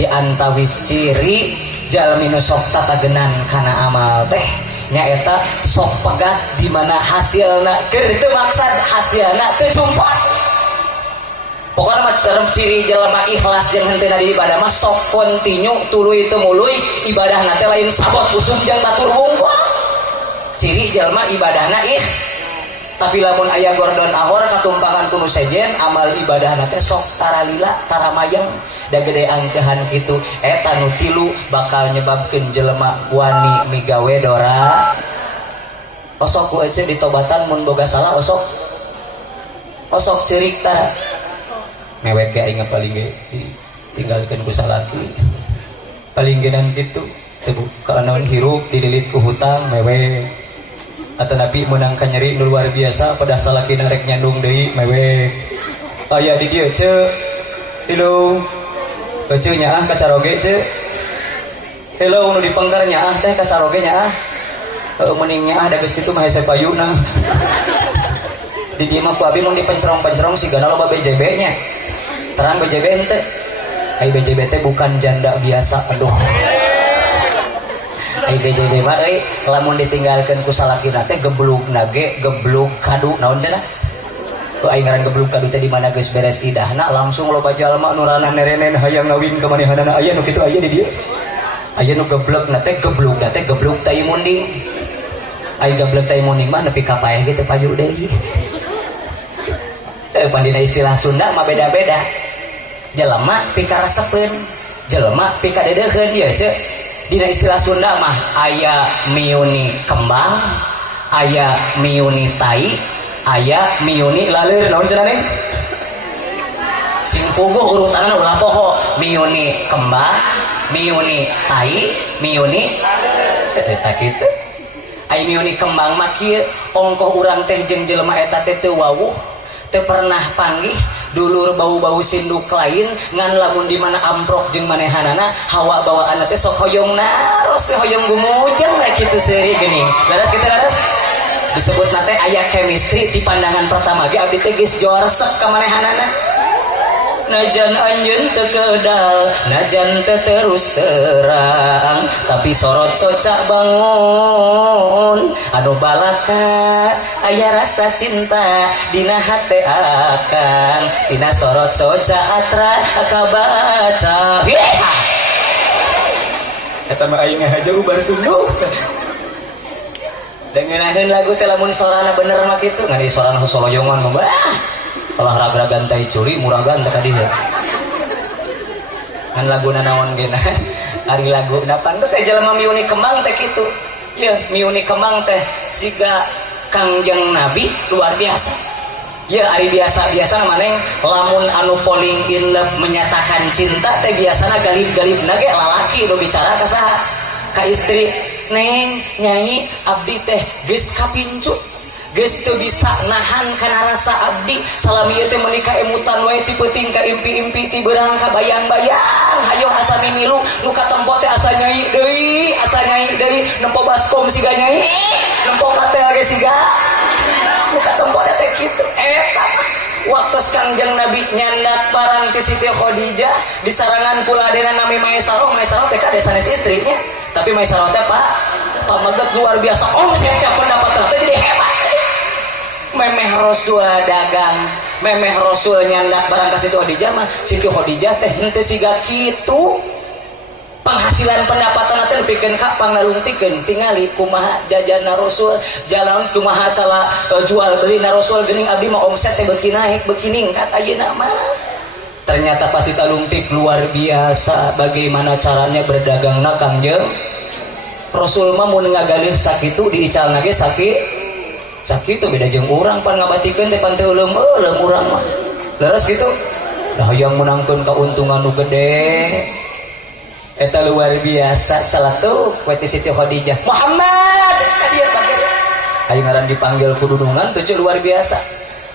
di antawis ciri jalmi nu sok tatagenan kana amal teh nyaeta sok pegat di mana hasilna keur teu maksad hasilna teu jumpot pokokna mah ciri jelema ikhlas jeung henteu di ibadah mah sok kontinu tuluy teu muluy ibadahna teh lain sabot usum jeung batur wungkul ciri jelema ibadahna tapi lamun aya gordon ahor katumpangan kuno sejen amal ibadahna teh sok taralila taramayang da gede angkehan kitu eta nu tilu bakal nyebabkeun jelema wani migawe dora osok ku ece ditobatan mun boga salah osok ceurik tah mewek ge aing paling ge tinggalkeun ku salaki paling genan kitu teu kana hirup dililit ku hutang mewek atau nabi menang nyeri luar biasa pada salakina rek nyandung deui mewek aya di dieu ce hello beuceul nya ka caroge ce hello nu dipengkar nya teh ka saroge nya meuning nya da geus kitu mah hese payuna di dieu mah ku abi mun dipencerong-pencerong sigana loba BJB nya terang BJB henteu ai BJB teh bukan janda biasa aduh BJB mah lamun ditinggalkeun ku salakina teh geblugna ge geblug kadu naon cenah ku aing ngaran geblug kadu teh di mana geus beres idahna langsung loba jalma nu ranah nerenen hayang ngawin ka manehanana aya nu kitu aya di dieu aya nu geblugna teh geblug tai munding ai geblug tai munding mah nepi ka paeh gitu payu deui pandina istilah Sunda mah beda-beda jelema pika resepeun jelema pika dedeukeun ieu ce dina istilah Sunda mah aya miuni kembang aya miuni tai aya miuni laleur naon cenah ning sing puguh urutanna ulah poho miuni kembang miuni tai miuni eta kitu ai miuni kembang mah kieu ongkoh urang teh jeung jelema eta teh teu wawuh teu pernah panggih dulur bau-bau sinduk lain ngan lamun di mana amprok jeung manehanana hawa bawaanna teh sok hoyong naros hoyong gumujeng we kitu seuri geuning laras kitu laras disebutna teh aya chemistry di pandangan pertama ge abdi teh geus joresep ka manehanana najan anjeun teu keudal najan teu terus terang tapi sorot soca bangun anu balaka aya rasa cinta dina hate akan dina sorot soca atra kabaca eta mah aing aja ubar tunduk dengenakeun lagu teh lamun sorana bener mah kitu ngan di sorana soloyongan mah olahraga tai curi muragan teh ka dieu kan laguna naon geuna ari laguna pantes jelema miuni kembang teh kitu ya miuni kembang teh siga Kangjeng Nabi luar biasa ya ari biasa-biasa maneh lamun anu paling in love menyatakan cinta teh biasana galib-galibna ge lalaki nu bicara ka saha ka istri neng nyai abdi teh geus kapincut geus teu bisa nahan kana rasa abdi salami ieu teh menikah emutan wae ti peuting ka impi-impi ti beurang ka bayang-bayang hayo asa mimilu nu katempo teh asa nyai deui nempo baskom siga nyai nempo kate ge siga nu katempo teh kitu eta waktu Kangjeng Nabi nyandat barang ti Siti Khadijah disarangan kula adena nami Maisarah teh ka sanes istrinya tapi Maisarah teh pak pamaget luar biasa saya pendapat teh jadi hebat memeh Rasul dagang memeh Rasul nyandak barang ka Siti Khadijah mah Siti Khadijah teh henteu siga kitu penghasilan pendapatan teh pikeun ka pangalungtikeun tingali kumaha jajanna Rasul jalan kumaha cala jual beli na Rasul geuning abdi mah omset teh beuki naik beuki ningkat ayeuna mah ternyata pasti talungtik luar biasa bagaimana caranya berdagangna Kangjeng Rasul mah mun ngagalih sakitu diicalna ge sakitu beda jeung urang pan ngabatikeun teh pan teu euleum urang mah leres kitu dah yang menangkeun kauntungan nu gede eta luar biasa salatu kueti Siti Khadijah Muhammad dia panggil aya ngaran dipanggil kudunungan tuh luar biasa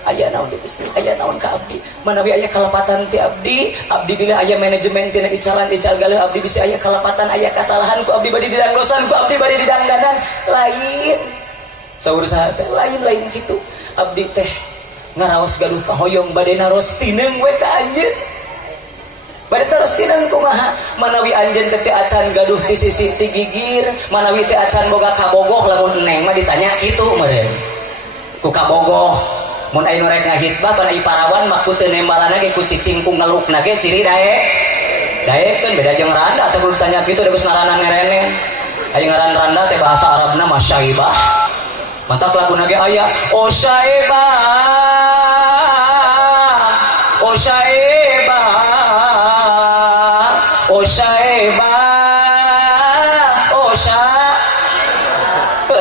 aya naon di Gusti aya naon ka abdi manawi aya kalapatan ti abdi bila aya manajemen tina icalan ical galeuh abdi bisa aya kalapatan aya kasalahan ku abdi bade didangdosan ku abdi bade didangdanan lain saur saha teh lain kitu abdi teh ngaraos gaduh kahoyong bade naros tineung we ka anjeun bade terus tineung kumaha manawi anjeun teh acan gaduh di sisi ti gigir manawi teh acan boga kabogoh lamun neng mah ditanya kitu meureun ku kabogoh mun aya nu rek ngahitbah pan ai parawan mah ku teu nembalana ge ku cicing ku ngelukna ge ciri daekeun beda jeung randa teh kudu ditanya kitu geus ngaranan ngerene aya ngaran randa teh bahasa Arabna masyaibah mantak laguna ge aya osyaibah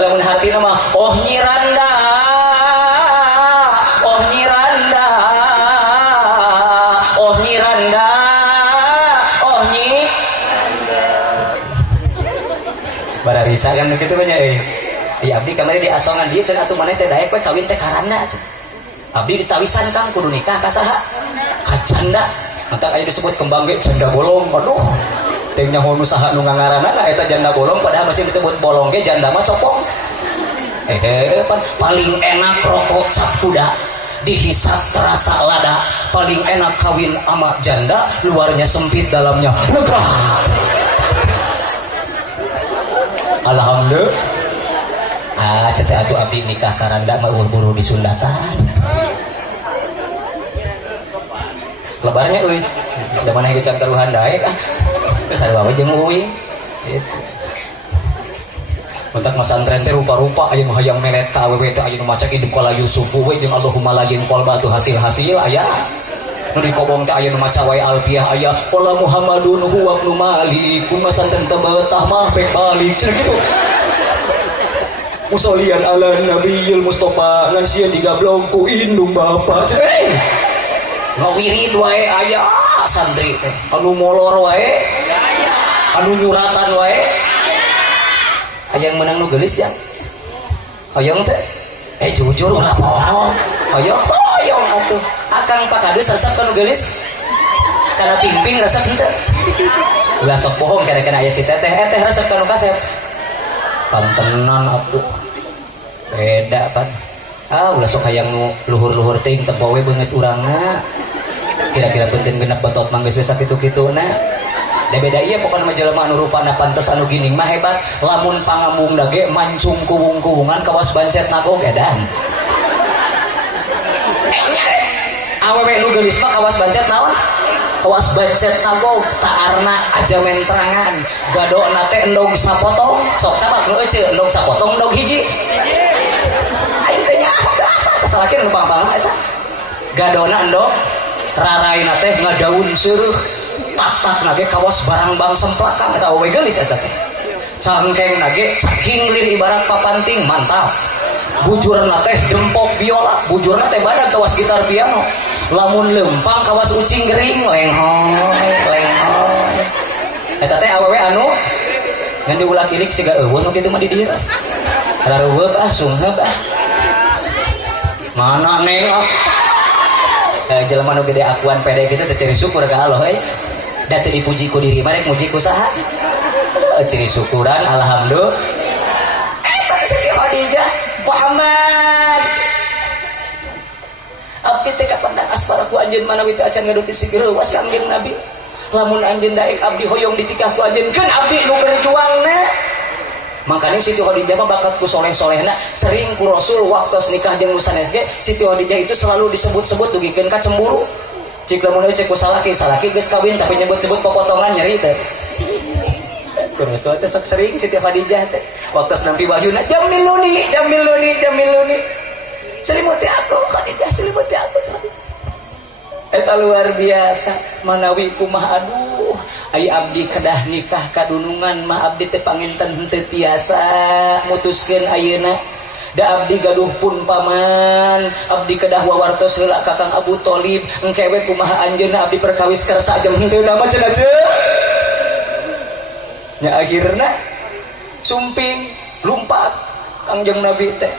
lamun hatina mah oh nyiranda bararisa kan kitu banyak ya abdi kamari di asongan dieu cenah atuh maneh teh daek we kawin teh karana cenah abdi ditawisan Kang kudu nikah ka saha ka janda mantap aya disebut kembang ge janda bolong aduh teh nyaho nu saha nu ngaranana eta janda bolong padahal masih disebut bolong ge janda mah copong paling enak rokok cap kuda dihisap terasa lada paling enak kawin ama janda luarnya sempit dalamnya lega alhamdulillah cetek atuh abdi nikah karanda mah buru di Sundatan lebarnya euy da mana geus taruhan daek geus sarua we jeung euy gitu mentak masantren teh rupa-rupa aya nu hayang melet ka awewe teh aya nu maca hidup kala Yusufu we jeung Allahumma la yin qalbatu hasil aya nu dikobong teh aya nu maca wae alfiah aya qala Muhammadun huwa ibnu Malik kun masantren teh betah mah pek balik cenah kitu musolian ala nabiyil Mustafa ngan sieun digablog ku indung bapa ngawirid wae aya santri teh anu molor wae anu nyuratan wae hayang menang nu geulis jang hayang teh jujur ulah bohong hayang atuh akang pakadus resep ka nu geulis kana pingping resep henteu ulah sok bohong kira-kira aya si teteh resep ka nu kasep pantenan atuh beda pan ulah sok hayang nu luhur-luhur teuing teu poe beungeut urangna kira-kira penting genep betot manggeus we sakitu-kituna da beda ieu pokona mah jelema anu rupana pantes anu gining mah hebat lamun pangambung dage mancung kuwung-kuwungan kawas bancet nagog edan awewe nu geulis mah kawas bancet naon kawas becet nagog taarna aja menterangan gadona teh endog sapotong sok sabak nu euceul endog sapotong endog hiji aing teh nya kasalakeun nu pang-pang eta gadona endog raraina teh ngadaun seureuk tak nage kawas barang bang semplakan eta we geulis eta teh cangkeng nage saking lir ibarat papanting mantap bujurna teh dempok biola bujurna teh badag kawas gitar piano lamun lempang kawas ucing gering lenghoy eta teh awewe anu ngan diulah kilik siga eueuh nu kitu mah di dieu rareueuh ah sungheub ah mana neng jelema nu gede akuan pede kitu teh ciri syukur ka Allah da teu dipuji ku diri mah rek muji ku saha ciri syukuran alhamdulillah Siti Khadijah Muhammad abdi teh kapantang aspara ku anjeun manawi teu acan ngaduti sigeurewas ka anjeun Nabi lamun anjeun daek abdi hoyong ditikah ku anjeun keun abdi nu berjuangna makanya Siti Khadijah mah bakat ku soleh-solehna sering ku Rasul waktu nikah jeung lulusan SG Siti Khadijah itu selalu disebut-sebut dugikeun ka cemburu cik lamun cek ku salaki geus kawin tapi nyebut-nyebut popotongan nyeri teh ku Rasul teh sok sering Siti Khadijah teh waktu nampi wahyuna jamiluni selimuti aku Khadijah selimuti aku eta luar biasa manawi kumaha aduh ai abdi kedah nikah kadunungan mah abdi teh panginten teu tiasa mutuskeun ayeuna da abdi gaduh pun paman abdi kedah wawartos heula Kakang Abu Thalib engke we kumaha anjeunna abdi perkawis kersa jeung henteu mah cenah nya akhirna sumping lumpat Kangjeng Nabi teh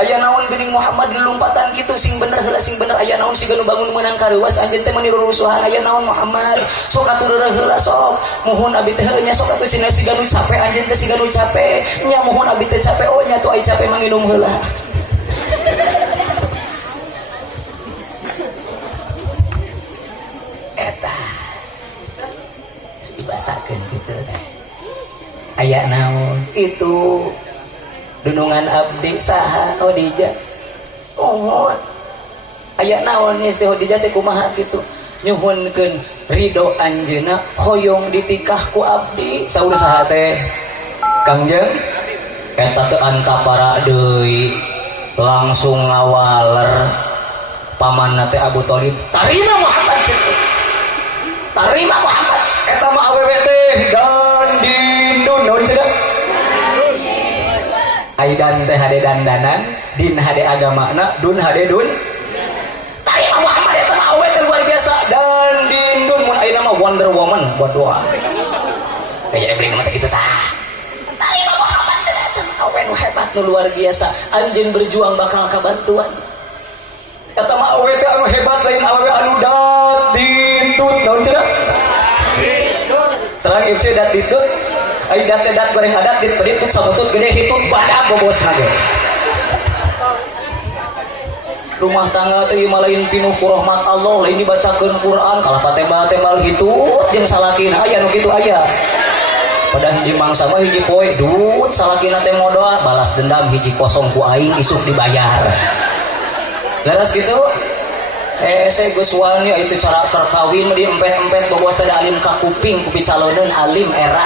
aya naon geuning Muhammad lumpatan kitu sing bener heula sing bener aya naon siga nu bangun meunang kareuwas anjeun teh meniru rusuhan aya naon Muhammad sok atureureuh heula sok muhun abdi teh nya sok atuh cenah siga nu capek anjeun teh siga nu capek nya muhun abdi teh capek oh nya tuh ai capek manginum heula eta dibasakeun kitu teh aya naon itu dunungan abdi saha Khadijah mohon aya naon Siti Khadijah teh kumaha kitu nyuhunkeun ridho anjeunna hoyong ditikah ku abdi saur saha teh Kangjeng eta teu antapara deui langsung ngawaler pamanna teh Abu Thalib tarima Muhammad tarima Muhammad eta mah awewe teh dan dindun naon cenah aidan teh hade dandanan din hade agamana dun hade dun tarima Muhammad eta mah awewe teh luar biasa dan dindun mun ayeuna mah Wonder Woman buat doa kayak bring mah kitu tah tarima Muhammad cenah eta awewe nu hebat nu luar biasa anjeun berjuang bakal kabantuan eta mah awewe teh anu hebat lain awewe anu dat ditut naon cenah terang FC dat ditut ai dat goreng adat dit peditut sabutut gede hitut badak bobos nage rumah tangga teh ieu lain pinuh ku rahmat Allah lain dibacakeun Quran kalapa tembal hitut jeung salakina aya nu kitu aya pada hiji mangsa mah hiji poe dut salakina teh modal balas dendam hiji kosong ku aing isuk dibayar laras kitu saya Gus Wani itu cara perkawin di empet-empet bobos teh alim ka kuping kupi caloneun alim era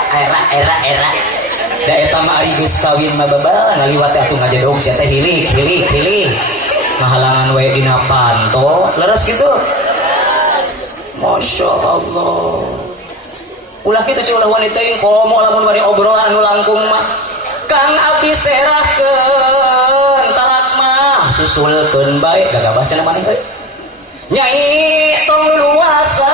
da eta mah ari geus kawin mah babal ngaliwat atuh ngajedog sia teh hilik ngahalangan we dina panto leres kitu Masya Allah ulah kitu cuy ulah wanita yang komo lamun bari obrolan anu langkung mah Kang abdi serahkeun talak mah susulkeun bae gagabah cenah maneh euy Nyai tong luasa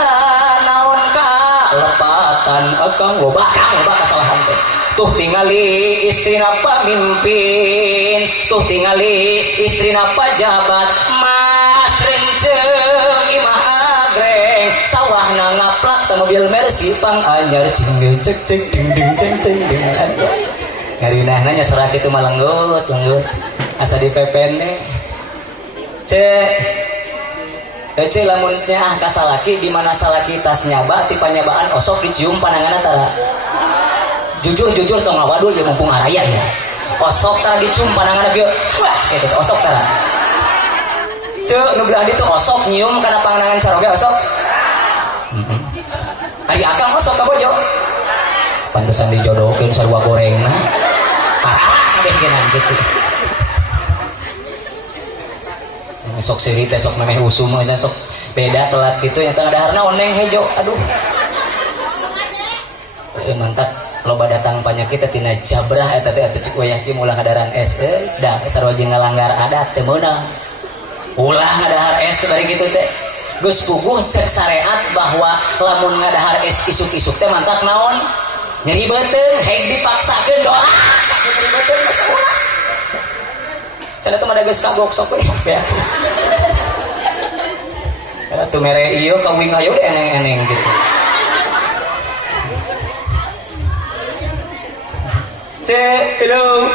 naon ka lepatan akang loba kasalahan teh tuh tingali istrina pamimpin tuh tingali istrina pajabat mas renceng imah agreng sawahna ngaplak ta mobil Mercy pang anyar cek ding ceng ngarinahna nya sarah kitu mah lenggut asa dipepene cek Ece lamunnya kasalaki di mana salaki tas nyaba ti panyabaan osok dicium pananganna tara jujur tong ngawadul ya mumpung araya ya osok tara dicium pandangan ge gitu osok tara teu nu belah ditu osok nyium kana pandangan caroge osok ari akang osok ka bojo pantesan dijodohkeun sarua gorengna deh genan gitu sok siri teh sok memeh usum dan sok beda telat gitu yang tengah daharna oneng hejo aduh mantap loba datang penyakit tina jabrah eta teh atuh cik yakin ulah ngadaran es da sarua jeung ngalanggar adat teu meunang ulah ngadahar es bari kitu teh geus puguh cek syariat bahwa lamun ngadahar es isuk-isuk teh mantap naon nyeri beuteung hayang dipaksakeun doa nyeri beuteung geus ulah cenah teh mah geus kagok sok we ya atuh mere ieu kawing hayu eneng-eneng gitu hello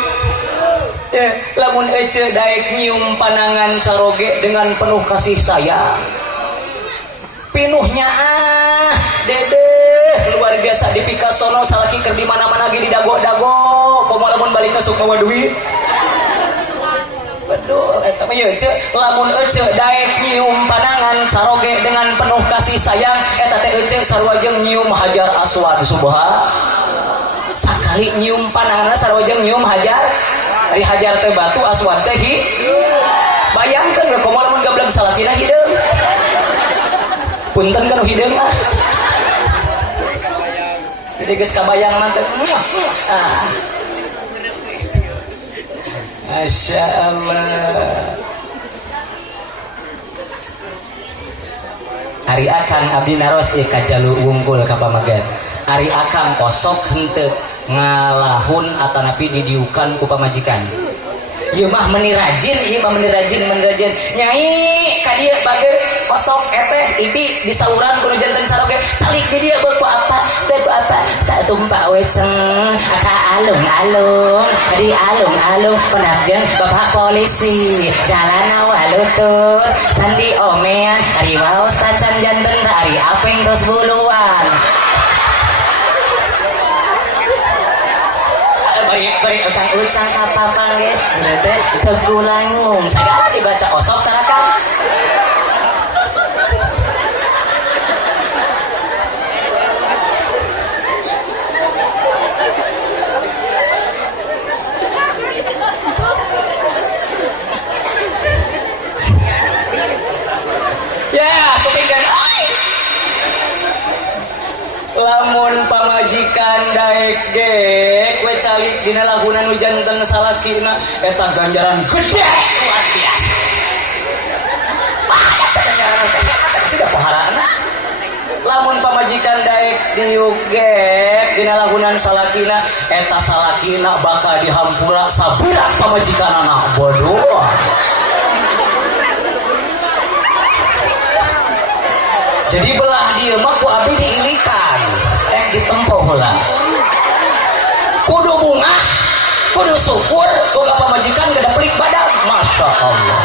ya lamun ece daek nyium panangan caroge dengan penuh kasih sayang pinuhnya dede luar biasa di Pikasono salaki keur di mana-mana ge di dago-dago komo lamun balik sok mawa duit betul eta mah ye ce lamun ece daek nyium panangan caroge dengan penuh kasih sayang eta teh ece sarua jeung nyium hajar aswad sakali nyium pananganna sarua jeung nyium hajar ari hajar teh batu aswad teh bayangkeun we komo lamun gablag salakina hideung punten kan hideung mah jadi geus kabayang mah teh Masya Allah Ari akang abdi naros kajalu wungkul ka pamagat Ari akang osok henteu ngalahun atanapi didiukan ku pamajikan ieu mah meuni rajin nyai ka dieu bager osok eteh ibi disauran ku janten caroge calik di dieu ku apa tak tumpak we ceng ka alung-alung di alung-alung penabjeng bapak polisi jalan awalutut can diomean ari waos tacan janten ari apeng tos buluan bari ucang apa-apa ge teh tegulangung sagala dibaca osok tarakan lamun pamajikan daek dek we calik dina lagunan hujan ten salakina eta ganjaran gede luar biasa sudah pahalana lamun pamajikan daek diugek dina lagunan salakina eta salakina bakal dihampura sabira pamajikan anak bodoh jadi belah dia mah ku abdi diilikan ditempuh heula kudu bunga kudu syukur boga pamajikan gada pelik badan Masya Allah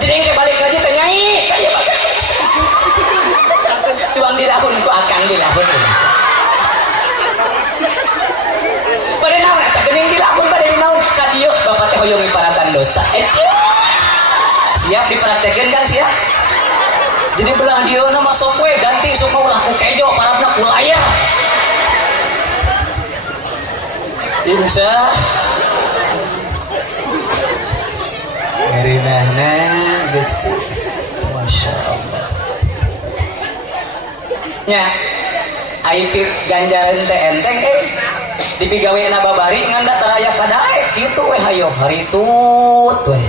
jadi engke balik lagi teh nyai kaya badan cuang dilahun ku akang dilahun pada naon eta geuning dilahun pada naon ka dieu bapak teh hoyong iparatan dosa siap dipraktekeun kan siap jadi belah dia nama sok we ganti sok ulah ku kejo parabna ku layar insya ngerinahna Gusti Masya Allah nya aipip ganjaran teh enteng dipigaweuna babari nganda taraya kadae kitu we hayo haritut we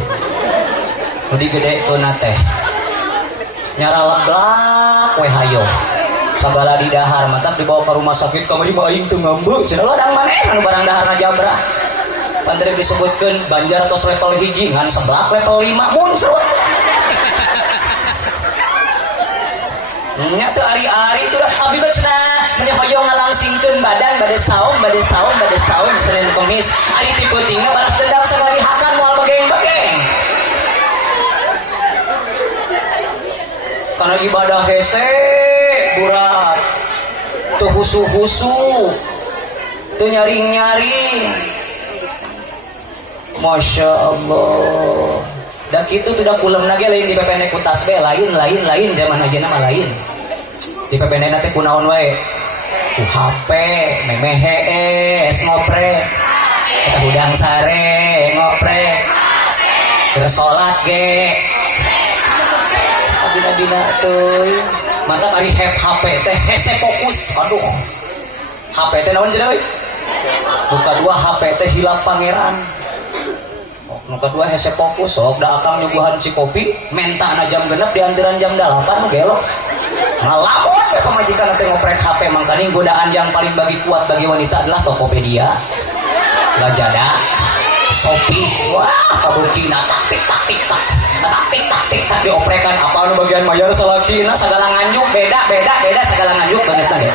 nu digedekeunna teh nyaralablak we hayo sagala di dahar mantap dibawa ke rumah sakit kamari mah aing teu ngambeu cenah ladang maneh anu barang daharna jabrah pantri disebutkeun Banjar tos level 1 ngan seblak level 5 mun seru nya teu ari-ari teh abdi mah cenah meni hoyong ngalangsingkeun badan bade saum Senin Kamis ari ti peutingna balas dendam sagala dihakan moal bageng-bageng karena ibadah hese berat tuh husu-husu Tuh nyaring-nyaring. Masya Allah. Dah gitu tuh dah kulem nage lain di PPN ku tasbih lain zaman ajeuna mah lain. Di PPN teh kunaon wae? Ku HP, memehe ngopre. Kita hudang sare ngopre. Terus salat ge. Dina-dina tuh. Mantap ari HP teh hese fokus. Aduh. HP teh naon cenah we? Buka dua HP teh hilap pangeran. Nu kedua hese fokus sok da akang nyuguhan si kopi mentana jam genep di antiran jam 8 nu gelok ngalamun we pamajikan teh ngoprek HP mangkani godaan yang paling bagi kuat bagi wanita adalah Tokopedia Lazada Shopee wah kabukina taktik dioprekan apa nu bagian mayar salakina sagala nganjuk beda sagala nganjuk banget teh.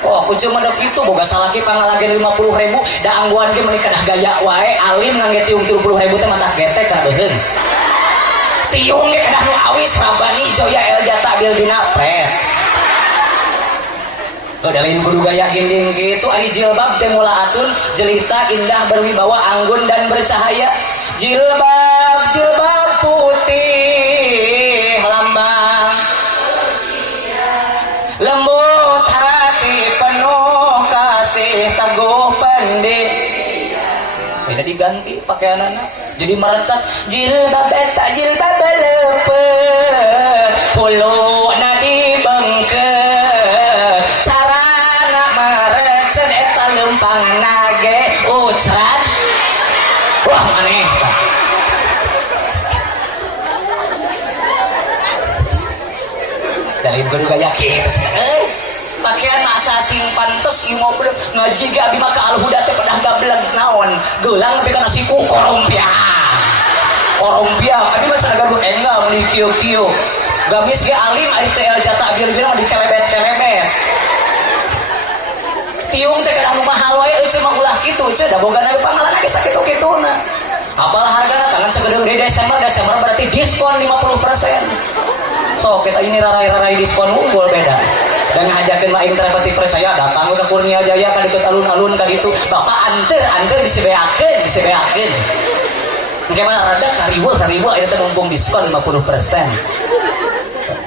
Oh, aku cuma ada gitu, boga salaki pangalagen 50.000, da angguan ge meuli kadah gaya wae, alim ngangge tiung 30.000 teh mantap getek kana beuheung. Tiung ge kadah nu awis Rabani Joya El Jata bil dina pret. Tuh dalin kudu gaya ginding kitu ari jilbab teh mulaatun jelita indah berwibawa anggun dan bercahaya. Jilbab putih lambang lembut penuh kasih teguh pendek. Beda diganti pakaianana jadi merecat jilbab lepet puluna dibengket carana merecet eta leumpangna ge utsrat. Wah maneh dari guru gaya kitu pakaian asa sing pantes ngobrol ngaji ge abi mah ka alhuda teh pedah gableg naon geulang tapi kana siku korompia abi mah cara gaduh enggak meuli kieu-kieu gamis ge alim ari teh El Jata bir-bir mah dikelebet-kelebet tiung teh kadang nu mahal wae eueuh mah ulah kitu ce da boga na pangalan ge sakitu-kituna apalah hargana tangan segede di Desember berarti diskon 50%. So kita ini rarai-rarai diskon unggul beda dan ngajakin maing terapati percaya datang ke Kurnia Jaya kan ikut alun-alun kan itu bapak anter disebeakeun bagaimana rada kariweuh itu mumpung diskon 50%.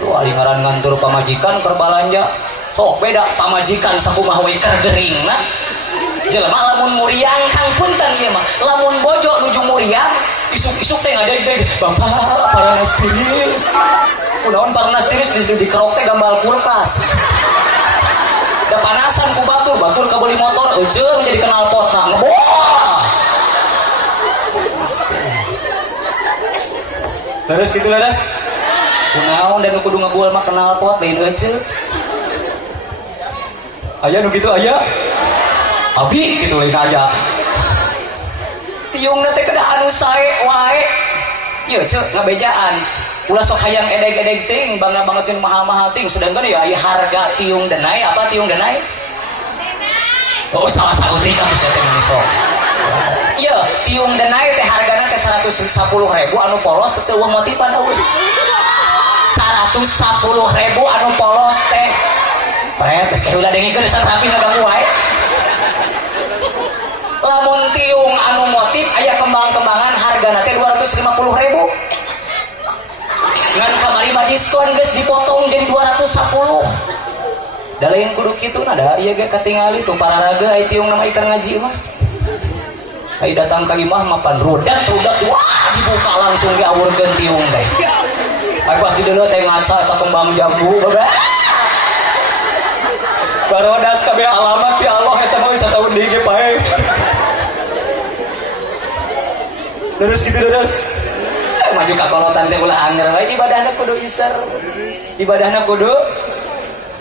Aduh ali ngaran ngantur pamajikan keur balanja sok beda pamajikan sakumaha we keur geuringna jelema lamun muriang kang punten ieu mah lamun bojo nuju muriang isuk-isuk teh ngadeg-deg bapak paranas tiris kunaon paranas tiris di kerok teh gambal kulkas da panasan ku batur kabeli motor eueuh menjadi knalpotna ngeboh terus gitu laras kunaon dan kudu ngabual mah knalpot lain eueuh aya nu kitu aya abi gitu lain aya tiungna teh kedah anu sae wae ieu ceuk ngabejaan ulah sok hayang edeg-edeg ting bangga bangetin mahal-mahal ting sedangkan ya aya harga tiung denai apa tiung denai oh salah satu ting kamu saya teh sok ieu tiung denai teh hargana teh 110.000 anu polos teh eueuh motifan eueuh 110.000 anu polos teh pret geus kayak ulah dengikeun sarapi ngaganggu wae lamun tiung anu motif aya kembang-kembangan hargana teh 250.000 ngan kamari mah diskon geus dipotong jadi 210 da lain kudu kitu nah da ieu ge katingali tuh para raga ai tiung nama ikan ngaji mah ai datang ka imah mapan rudat wah dibuka langsung diawurkeun tiung teh ai pas di deuleu teh ngaca eta kembang jambu bae barodas kabeh alamat ya Allah eta mah bisa tahun deui ge pae terus gitu terus maju ka kolotan teh ulah anger wae ibadahna kudu isar ibadahna kudu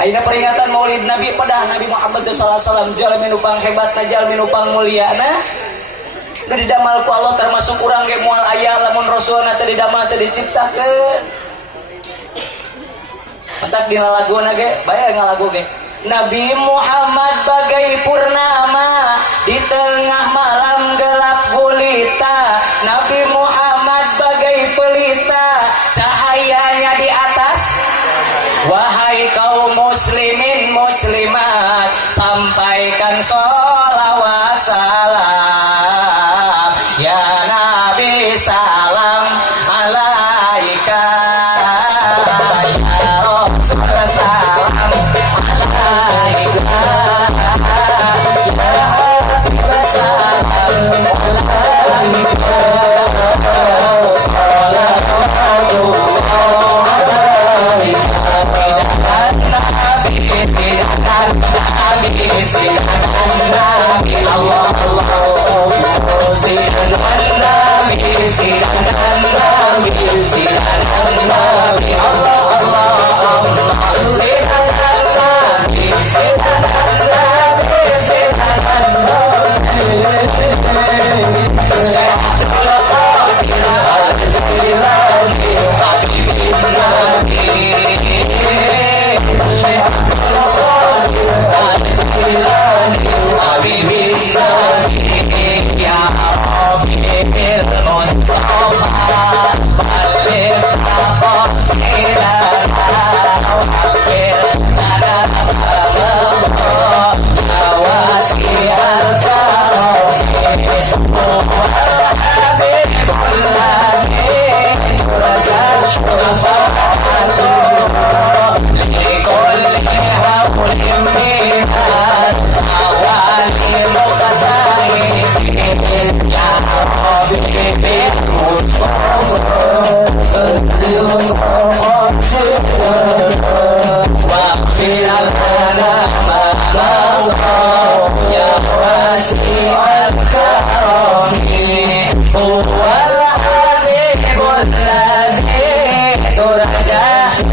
ayeuna peringatan Maulid Nabi pedah Nabi Muhammad sallallahu alaihi wasallam jalmi nu pang hebatna jalmi nu pang mulyana nu didamal ku Allah termasuk urang ge moal aya lamun rasulna teu didamal teu diciptakeun entak dina laguna ge bae ngalagu ge Nabi Muhammad bagai purnama di tengah malam gelap gulita Nabi Muhammad bagai pelita cahayanya di atas wahai kaum muslimin muslimat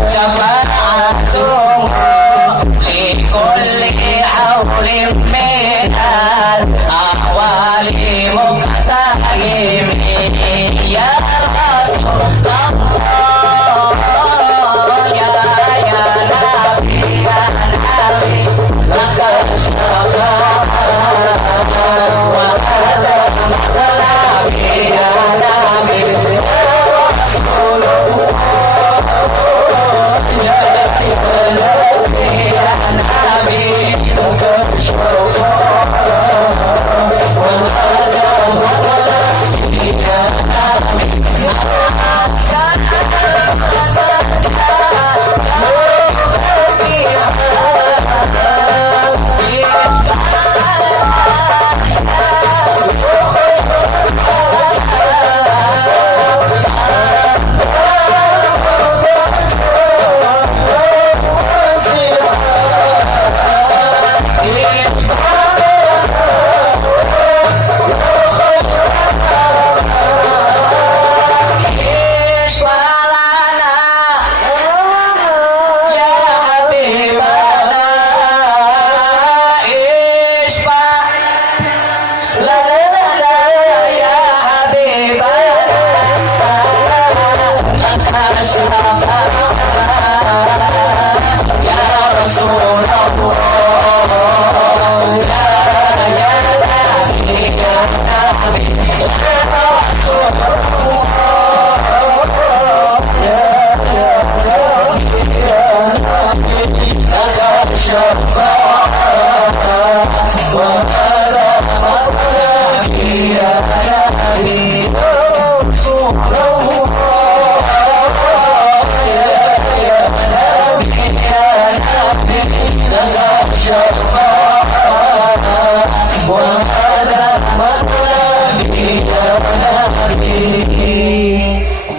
syafa'atuhu likulli hawlim minal ahwali muqtahimi ya Rasulullah ya Nabi ya Nabi maka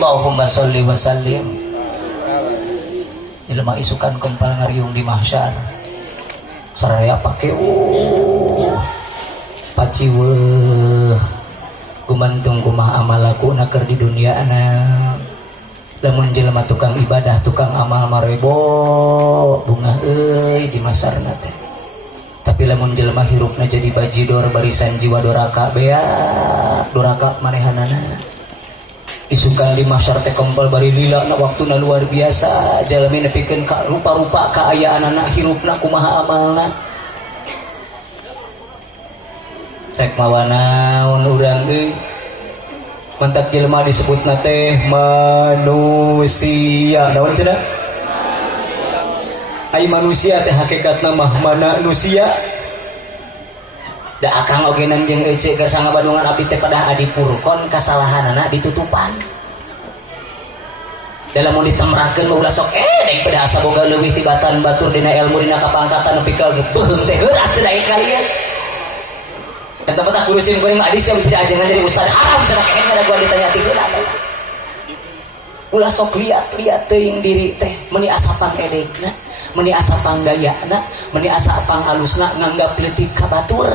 Allahumma sholli wa sallim ilma isukan kempal ngariung di mahsyar saraya pake paciwe gumantung kumaha amalaku nakeur di dunia anak lamun jelema tukang ibadah tukang amal marebo bunga euy di masarna teh tapi lamun jelema hirupna jadi bajidor barisan jiwa doraka bea doraka manehanana isukan di mahsyar teh kempal bari lila na waktuna luar biasa jalmi nepikeun ka rupa-rupa kaayaanana hirupna kumaha amalna rek mawanaun urang euy mantak jelema disebutna teh manusia naon cenah ai manusia teh hakikatna mah manusia da akang oge nanjeng ece keur sangabadungan abdi teh pada adipurkon kasalahanana ditutupan dalam mau ditemrakeun ulah sok deui pada asa boga leuwih tibatan batur dina ilmu dina kapangkatan nepi ka beuheung teh heuras teh daek kalian eta patah kurusin goreng adis yang bisa diajengan jadi ustad haram cenah kene kada gua ditanya ti heula teh ulah sok liat teuing diri teh meuni asa pangedekna meuni asa panggayana meuni asa panghalusna nganggap leutik ka batur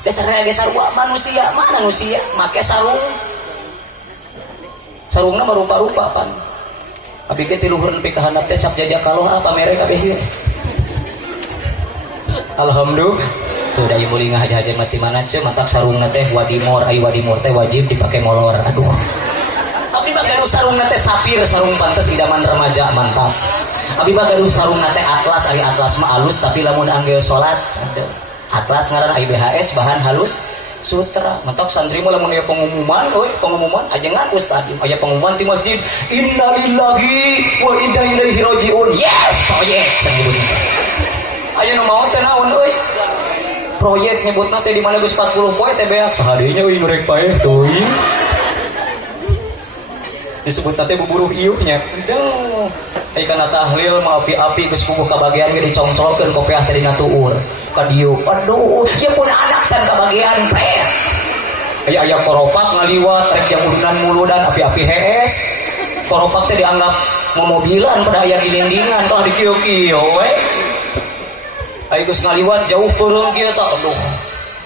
dasarnya sarua manusia make sarungna rupa-rupa pan abi ke tiluhur nepi ka handap teh cap jajak kaloh apa mere kabeh ieu alhamdulillah tuh da ieu meuli ngahaja-haja mati mana cenah matak sarungna teh wadimor ai wadimor teh wajib dipake molor aduh abi mah gaduh sarungna teh sapir sarung pantes idaman remaja mantap abi mah gaduh sarungna teh atlas ari atlas mah alus tapi lamun anggeul salat atlas ngaran IBHS bahan halus sutra mentok santri mah lamun aya pengumuman ajengan ustad aya pengumuman di masjid innalillahi wa inna ilaihi rajiun yes proyek nyebutna aya nu maot teh naon euy proyek nyebutna teh di mana geus 40 poe teh beak sahadinya euy murek paeh teuing disebutna teh buburuh ieuh nya enteuh ai kana tahlil mah api-api geus puguh ka bagian ge dicongcolkeun kopiah teh dina tuur ka dieu aduh ieu pun anak can ka bagian preh aya koropak ngaliwat rek yang udunan muludan api-api hees koropak teh dianggap momobilan pada aya gilindingan tah di kieu-kieu we ai geus ngaliwat jauh peureung kieu tah aduh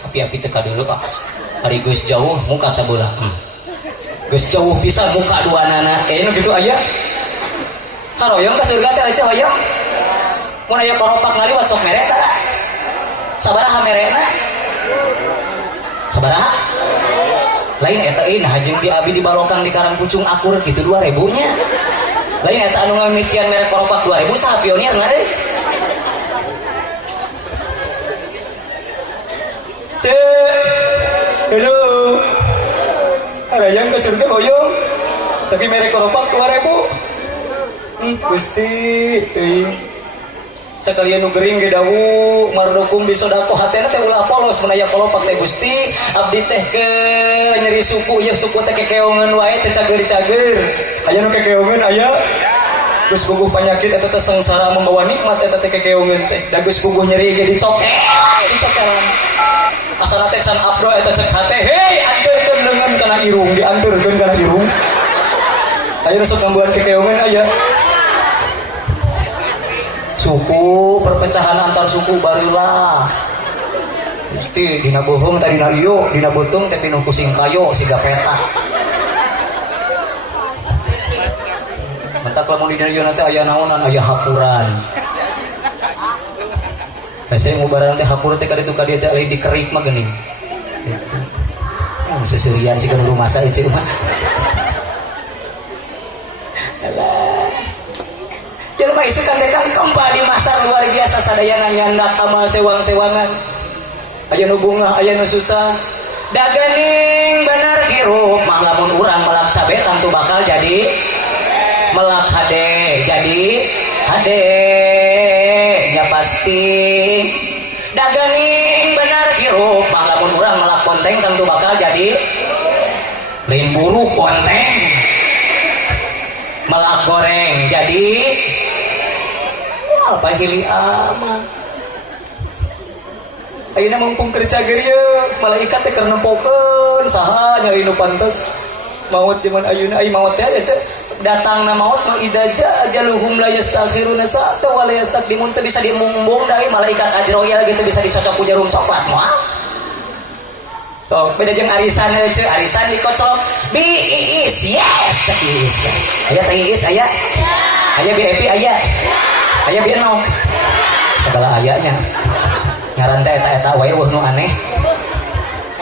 api-api teh ka deuleu Pak ari geus jauh muka sabeula geus jauh pisan muka duanana nu kitu aya Karoyong ke surga teh aja hoyong. Mun aya koropak ngaliwat sok mere tara. Sabaraha merena? Sabaraha? Lain eta nah jeung di abi di balokang di Karangpucung akur kitu 2000 nya. Lain eta anu ngamitian mere koropak 2000 saha pionir na deui. Halo. Arayang ke surga hoyong. Tapi mere koropak 2000. Gusti teuing. Sakalian nu gering ge dawu mardukum bisodaqoh hatena teh ulah polos mun aya kolopak teh Gusti abdi teh ke nyeri suku ya suku teh kekeongeun wae teh cager-cager. Aya nu kekeongeun aya geus guguh panyakit eta teh sengsara membawa nikmat eta teh kekeongeun teh. Da geus guguh nyeri ge dicokeran. Asana teh can abdo eta cek hate, hei anteurkeun leungeun kana irung, dianteurkeun kana irung. Aya nu sok ngambuan kekeongeun aya. Suku perpecahan antar suku barulah. Gusti dina bohong tadi dina ieu, dina beutung teh pinu kusing kayo siga peta. Mata lamun di dieu teh aya naonan aya hapuran. Saya mau barang teh hapur teh kaditu ka dieu teh lain dikerik mah geuning. Gitu. Seserian sih kan rumah saya cik mah. Jelema isukan dekan kempa di masa luar biasa sadayana nyandak amal sewang-sewangan. Aya nu bunga, aya nu susah. Da geuning bener hirup mah lamun urang melak cabe tentu bakal jadi melak hade jadi hade nya pasti. Da geuning bener hirup mah lamun urang melak konteng tentu bakal jadi lain buru konteng. Melak goreng jadi apa hili aman. Ayeuna mumpung kerja gerieu malaikat teh keur nempokeun saha nyari nu pantes maut zaman ayeuna ai maut teh aja datangna maut mah idaja ajaluhum la yastakhiruna sa'ata wa la yastaqdimun teh bisa dimumbung dari malaikat ajroya gitu bisa dicocok ku jarum coklat moal. So beda jeung arisan teh arisan dikocok biis yes teh iis. Aya teh iis aya. Aya BIP aya. Aya bienok segala ayanya ngaran teh eta wae nu aneh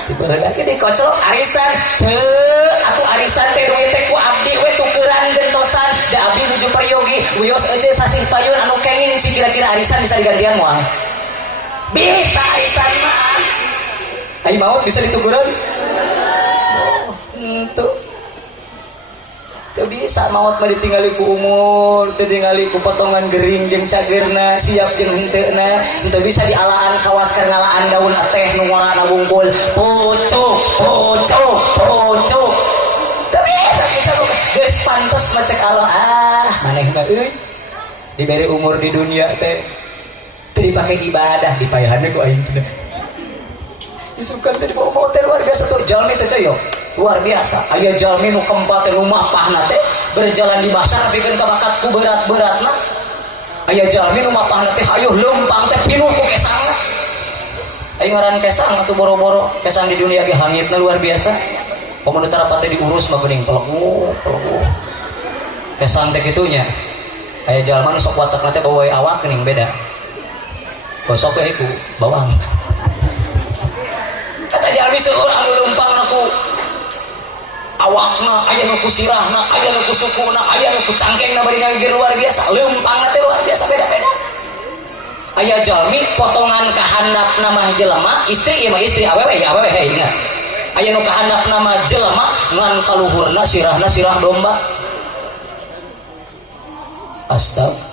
dibeureuk ge dikocok arisan aku arisan teh duit teh ku abdi we tukeran gentosan da abdi nuju peryogi wios aja sasing payun anu kenging si kira-kira arisan bisa digantian moal bisa arisan mah ai maut bisa ditukeran tuh teu bisa maot mah ditinggali ku umur, teu ditinggali ku potongan gering jeung cagerna, siap jeung henteuna, teu bisa dialaan kawaskeun ngalaan daun teh nu ngorana bungkul. Pucuk. Teu bisa geus pantes mah cek Allah manehna euy. Diberi umur di dunia teh teu dipake ibadah, dipayahanna ku aing cenah. Isukan teh dibawa teh luar biasa tuh jalmi teh coy. Luar biasa aya jalmi nu kempa teh nu mapahna teh berjalan di basar pikeun ka bakat ku berat-beratna aya jalmi nu mapahna teh hayuh leumpang teh pinuh ku kesangna aya ngaran kesang atuh boro-boro kesang di dunia ge hangitna luar biasa komun tarapat teh diurus mah geuning pelegu kesang teh kitunya aya jalma nu sok watakna teh bawa awak geuning beda gosok we ku bawang kata jalmi seueur anu leumpang aku awakna aya nu ku sirahna aya nu ku sukuna aya nu ku cangkengna bari ngagir luar biasa leumpangna teh luar biasa beda-beda aya jalmi potongan kahandapna mah jelema istri ieu mah istri awewe ya awewe hei ingat aya nu kahandapna mah jelema ngan kaluhurna sirahna sirah domba astagfirullah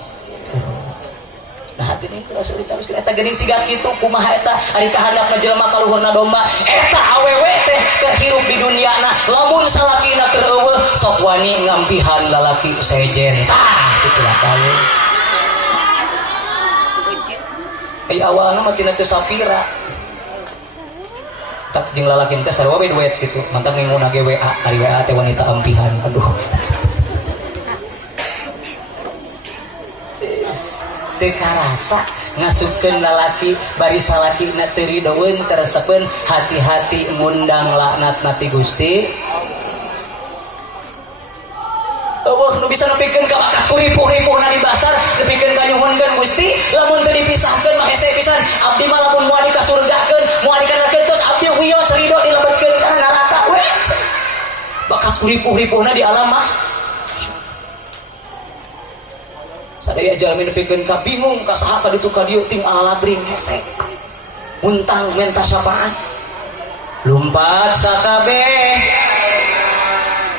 nah geuning Rasul diteruskeun eta geuning siga kitu kumaha eta ari kahandapna jelema kaluhurna domba eta awewe teh keur hirup di duniana lamun salakina keur eueuh sok wani ngampihan lalaki sejen tah kecelakaan ai awalna mah tina teu sapira tak jeung lalaki teh sarua we duet kitu mantap nginguna ge WA ari WA teh wanita ampihan aduh teu karasa ngasupkeun lalaki bari salakina teu ridoeun teresepeun hati-hati ngundang laknatna ti Gusti Allah nu bisa nepikeun ka bakat ripuh-ripuhna di basar nepikeun ka nyuhunkeun Gusti lamun teu dipisahkeun mah hese pisan abdi mah lamun moal dikasurgakeun moal dikanakeun tos abdi wios ridho dilebetkeun ka neraka we bakat ripuh-ripuhna di alam mah sadaya jalmi nepikeun ka bingung ka saha ka ditu ka dieu ting alabring hese muntang menta syafaat lumpat sakabeh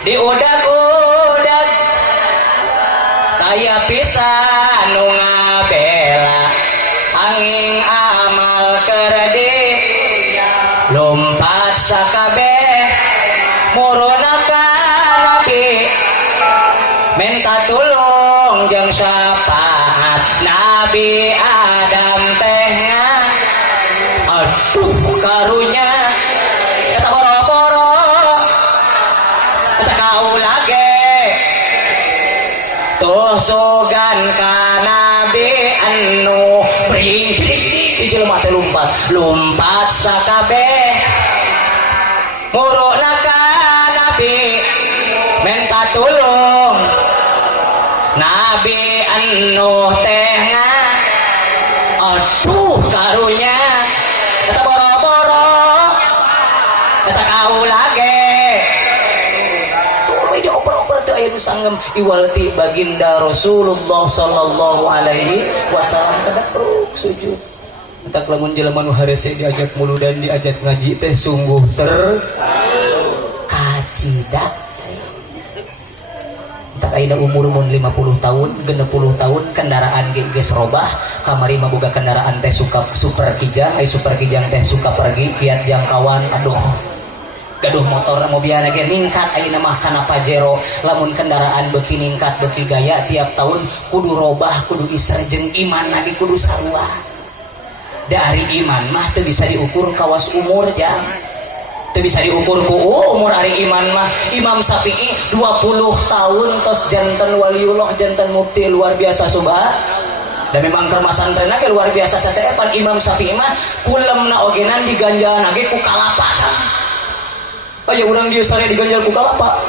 diudak-udak taya pisan nu ngabela angin amal kerdi lumpat sakabeh muruna ka nabi minta tulung jeung syafaat Nabi Adam teh aduh karunya eta boro-boro eta kaula ge tuh sugan ka Nabi anu bring di jelema teh lumpat sakabeh muruna ka Nabi minta tulung Nabi anu teh aduh karunya eta boro-boro eta kaula ge tuluy dioper-oper teu aya nu sanggem iwalti baginda Rasulullah sallallahu alaihi wasallam kada perlu sujud entak lamun jelema nu hareusi diajak muludan diajak ngaji teh sungguh kacidak tak ayeuna umur mun 50 tahun 60 tahun kendaraan geus robah kamari mah boga kendaraan teh suka super kijang super kijang teh suka pergi kiat jangkauan aduh gaduh motor mobilna ge ningkat ayeuna mah kana Pajero lamun kendaraan beuki ningkat beuki gaya tiap tahun kudu robah kudu isar jeung iman lagi kudu sarua dari iman mah teu bisa diukur kawas umur jang teu bisa diukur ku umur ari iman mah Imam Syafi'i 20 tahun tos janten waliullah janten mukti luar biasa subah dan memang kermasantrenna ge luar biasa sasaepan Imam Syafi'i mah kulemna ogenan diganjalan ge ku kalapa aya urang dieu sare diganjal ku kalapa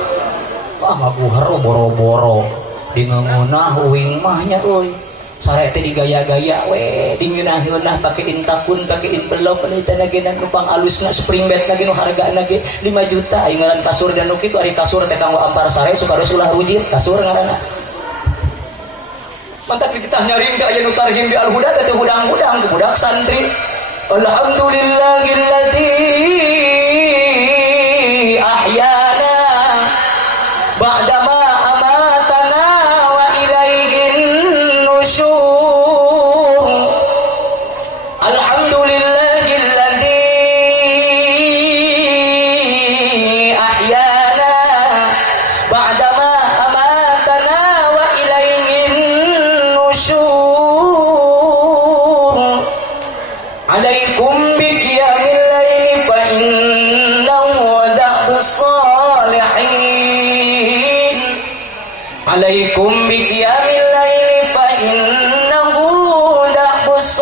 wah maguhar boro-boro di ngeunah uing mah nya euy sare teh digaya-gaya we dingeunah-ngeunah pake intakun pake inpelok penitana ge numpang alusna spring bed lagi nu hargana ge 5 juta aya ngaran kasur dan nu kitu ari kasur teh kanggo ampar sare supados ulah rujit kasur ngaranna mantak kita nyaring ka aya nu tarhim di al-huda teh hudang-hudang budak santri alhamdulillahilladzi ahyana ba'da ma amatana wa ilaihin nusyur alhamdulillahilladzi ahyana ba'da ma amatana wa ilaihin nusyur alaikum biqiyamil laili fa innahu da'bus salihin alaikum biqiyamil laili fa innahu da'bus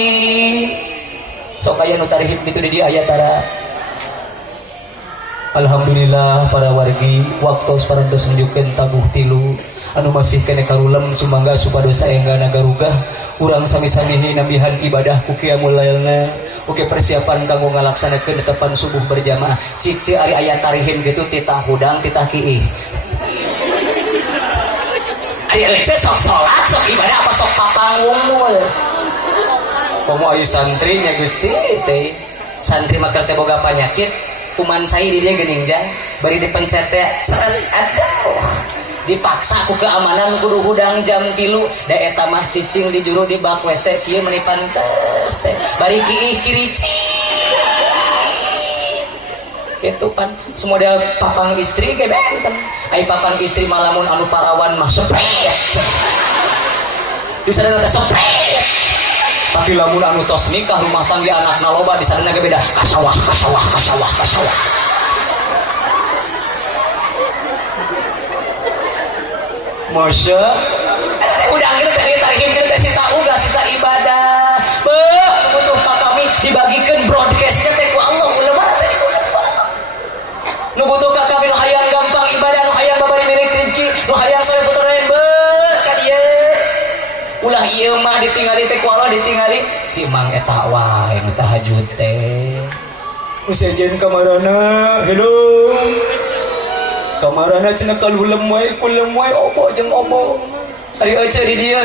salihin sok aya nu tarhib kitu di ayat tara alhamdulillah para wargi waktos parantos nunjukkeun tabuh tilu anu masih kene karulem sumangga supados saengga nagarugah urang sami-sami nambihan ibadah ku qiyamul lailna oke persiapan kanggo ngalaksanakeun tepan subuh berjamaah cik ari aya tarihin gitu titah hudang titah kiih ari leceh sok salat sok ibadah apa sok papangungul komo aya santri nya Gusti teh santri mah teh boga panyakit kuman sai di dia geuning jang bari dipencet teh seret aduh dipaksa ku keamanan kudu hudang jam 3 da eta mah cicing di juru di bak WC kieu meuni pantes teh bari kiih kirici itu pan semodel papang istri ge benten ai papang istri malamun anu parawan mah sepret di sadana teh sepret tapi lamun anu tos nikah rumah tangga anakna loba di sadana ge beda kasawah Masya udah gitu tadi tarhim kita sita uga sita ibadah butuh kami dibagikan broadcastnya teh ku Allah ulama teh nu butuh kami hayang gampang ieu mah ditingali teh ku Allah ditingali si Mang eta wae nu tahajud teh. Usajen kamarana, hello. Kamarana cenah kalulem wae opo jeung opo. Ari euceuk di dieu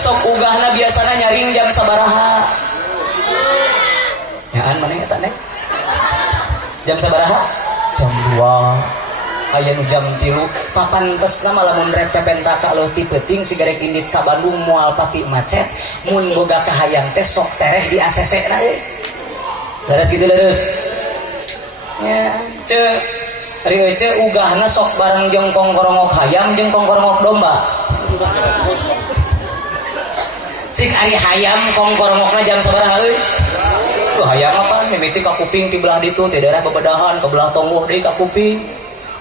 sok ugahna biasana nyaring jam sabaraha? Nyaan maneh eta nek? Jam sabaraha? Jam 2. Aya nu jam 3. Papantesna lamun rek pepentaka leuh ti peuting sigarek indit ka Bandung moal pati macet, mun boga kahayang teh sok tereh di ACC-na euy. Leres kitu leres. Ya, ceuk. Ari euceuk ugahna sok bareng jeung kongkorongok hayam jeung kongkorongok domba. Cik ari hayam kongkorongokna jam sabaraha euy? Hayam apa mimiti ka kuping ti belah ditu ti daerah bebedahan ke belah tonggoh deui ka kuping.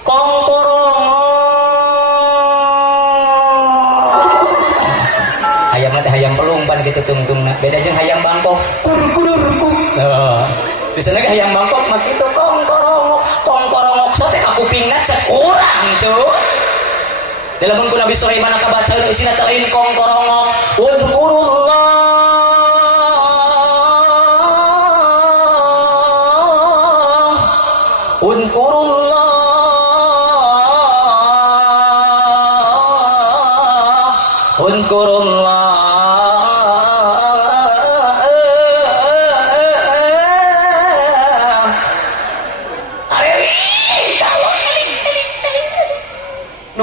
Kongkorong. Hayam teh hayam pelung pan kitu tungtungna. Beda jeung hayam Bangkok. Kudur. Di sana ge hayam Bangkok mah kitu kongkorongok. Kongkorongok so teh ka kupingna cek urang, Cuk. Dalam ku Nabi Sulaiman kabacaeun isina telain kongkorongok.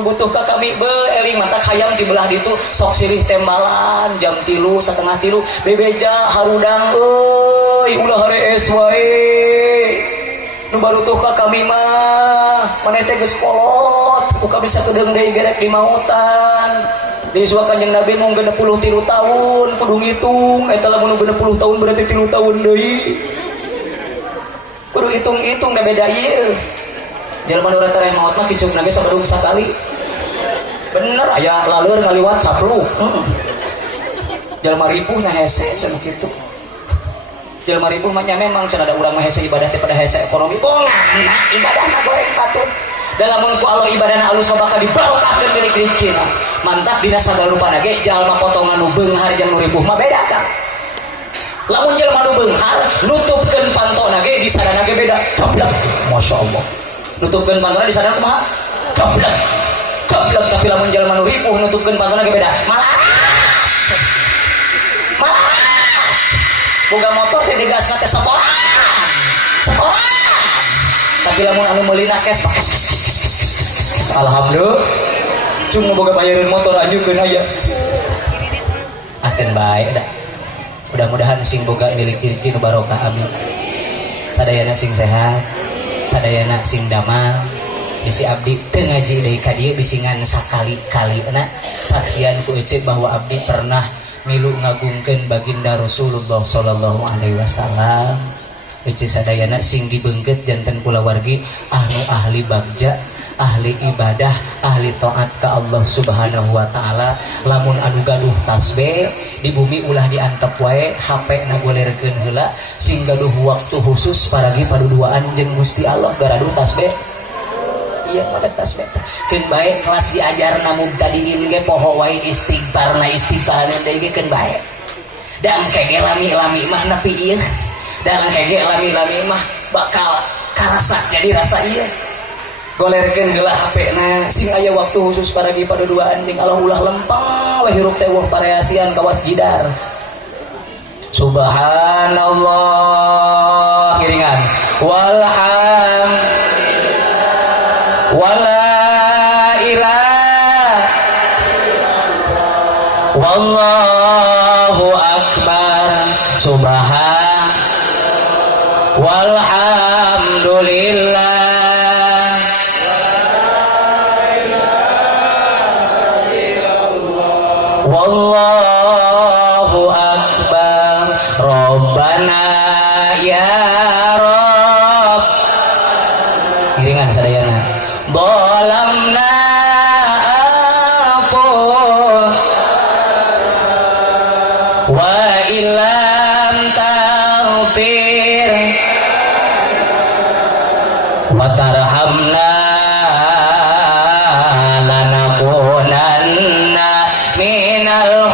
Butuh ka kami eling mata hayam di belah ditu sok sirih tembalan jam 3 setengah 3 bebeja harudang euy ulah harees wae nu barutuh ka kami mah maneh teh geus kolot uka bisa kedeung deui gerek di mautan di suaka Kanjeng Nabi mung 63 tahun kudu ngitung eta lamun 60 tahun berarti 3 tahun deui kudu hitung-hitung da beda ieu jelema nu rata reh maot mah kicupna ge sabarung sakali. Bener aya laleur ngaliwat sapluk. Jelema ripuh nya hese cenah kitu. Jelema ripuh mah nya memang cenah ada urang mah hese ibadah teh pada hese ekonomi. Bongana ibadahna goreng patut. Da lamun ku Allah ibadahna alus mah bakal dibarokahkeun deui rezekina. Mantap dina sagalupana ge jalma potongan nu beunghar jeung nu ripuh mah beda kan. Lamun jelema nu beunghar nutupkeun pantona ge di sadana ge beda. Goblok. Masyaallah. Nutupkeun pantona di sadana kumaha? Goblok. Tapi lamun jelema nu ripuh nutupkeun pantona ge beda. Malah. Boga motor teh digasna teh setoran. Tapi lamun anu meulina kes pakai. Alhamdulillah. Cuma boga bayareun motor anjukeun aya. Akeun bae da. Mudah-mudahan sing boga milik rezeki nu barokah amin. Sadayana sing sehat, sadayana sing damang. Bisi abdi teu ngaji deui ka dieu bisingan sakali-kalina saksian ku euceuk bahwa abdi pernah milu ngagungkeun baginda Rasulullah sallallahu alaihi wasallam. Euceuk sadayana sing dibeungkeut janten kulawargi ahli bagja, ahli ibadah, ahli taat ka Allah Subhanahu wa taala. Lamun anu gaduh tasbih di bumi ulah diantep wae HP na golerkeun heula sing gaduh waktu khusus paragi paduduaan jeung Gusti Allah garaduh tasbih. Iya mah tasbih keun bae kelas diajarna mubtadiin ge poho wae istighfarna deui ge keun bae. Da engke ge lami-lami mah nepi ieu. Da engke ge lami-lami mah bakal karasa jadi rasa ieu. Golerkeun heula HP-na sing aya waktu khusus paragi paduduaan jeung Allah ulah lempeng we hirup teh weuh pareasian kawas jidar. Subhanallah kiringan wala ilaha wallahu akbar subhan walhamdulillah wallahu akbar Rabbana ya Rabb kiringan sadayana Bolamna afun wa ilam taghfir wa tarhamna lanakunanna minal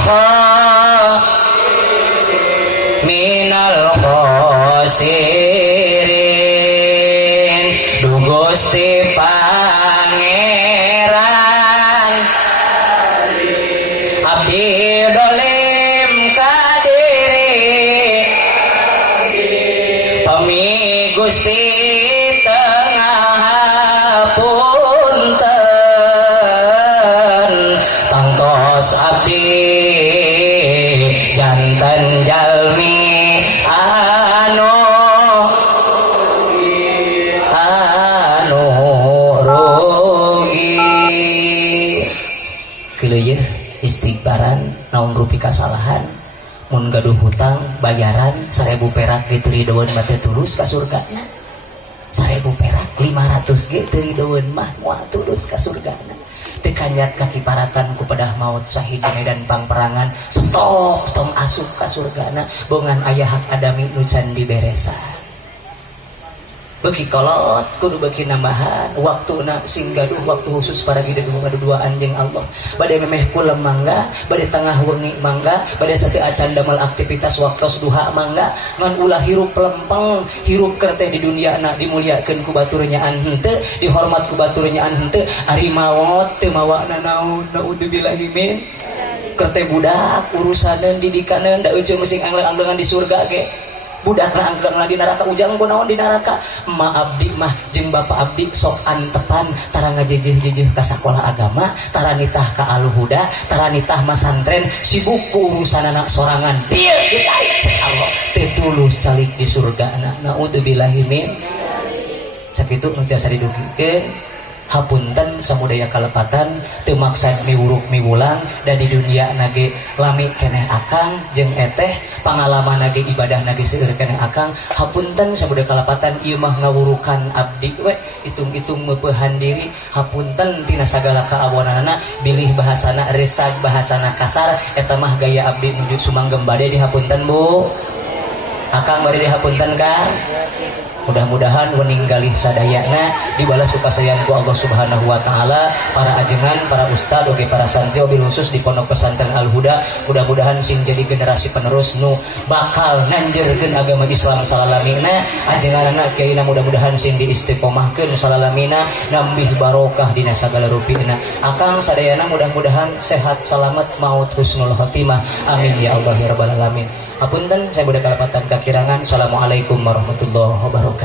Gusti tengah punten tangtos abdi jantan jalmi anu rugi kieu ye istighfaran naon rupi kasalahan mun gaduh hutang bayaran 1000 perak gitu ridoeun mah teu tulus ka surgana 1000 perak 500 ge teu ridoeun mah moal tulus ka surgana teu kanyat kakiparatan ku pedah maut syahid di medan pangperangan stop tong asup ka surgana bongan aya hak adami nu can diberesan beki kolot kudu beki nambahan waktuna sing gaduh waktu khusus para gaduh-gaduhan jeung Allah bade memeh kulem mangga bade tengah wengi mangga bade sateu acan damel aktivitas waktos duha mangga ngan ulah hirup lempeng hirup keur teh di dunia na dimuliakeun ku batur nyaan henteu dihormat ku batur nyaan henteu ari maot teu mawana naon naudzubillahi min keur teh budak urusaneun didikaneun da euceung sing anglang-anglangan di surga ge budak anglang di neraka ujang kunaon di neraka emak abdi mah jeung bapak abdi sok antepan tara ngajejeh-jejeh ka sakola agama tara nitah ka alhuda tara nitah masantren sibuk ku urusanana sorangan dieu ditarik cek Allah teu tulus calik di surgana naudzubillahi min sakitu nu tiasa didugikeun hapunten samudaya kalepatan teu maksad miwuruk miwulang dan di dunia nage lami keneh akang jeung eteh pangalaman nage ibadah nage seueur keneh akang hapunten samudaya kalepatan ieu mah ngawurukan abdi we hitung-hitung meupehan diri hapunten tina sagala kaawonanna bilih bahasana resag bahasana kasar eta mah gaya abdi nuju sumanggem bade dihapunten Bu akang bade dihapunten Kang mudah-mudahan meninggalih sadayana dibalas kukasayaan ku Allah Subhanahu wa taala para ajengan para ustad oge para santri wabil khusus di Pondok Pesantren Al Huda mudah-mudahan sing jadi generasi penerus nu bakal nanjeurkeun agama Islam salalamina ajenganna kiaina mudah-mudahan sing diistiqomahkeun salalamina nambih barokah dina sagala rupina akang sadayana mudah-mudahan sehat salamet maut husnul khotimah amin ya Allah ya rabbal alamin hapunten saya budak kalepatan kakirangan assalamualaikum warahmatullahi wabarakatuh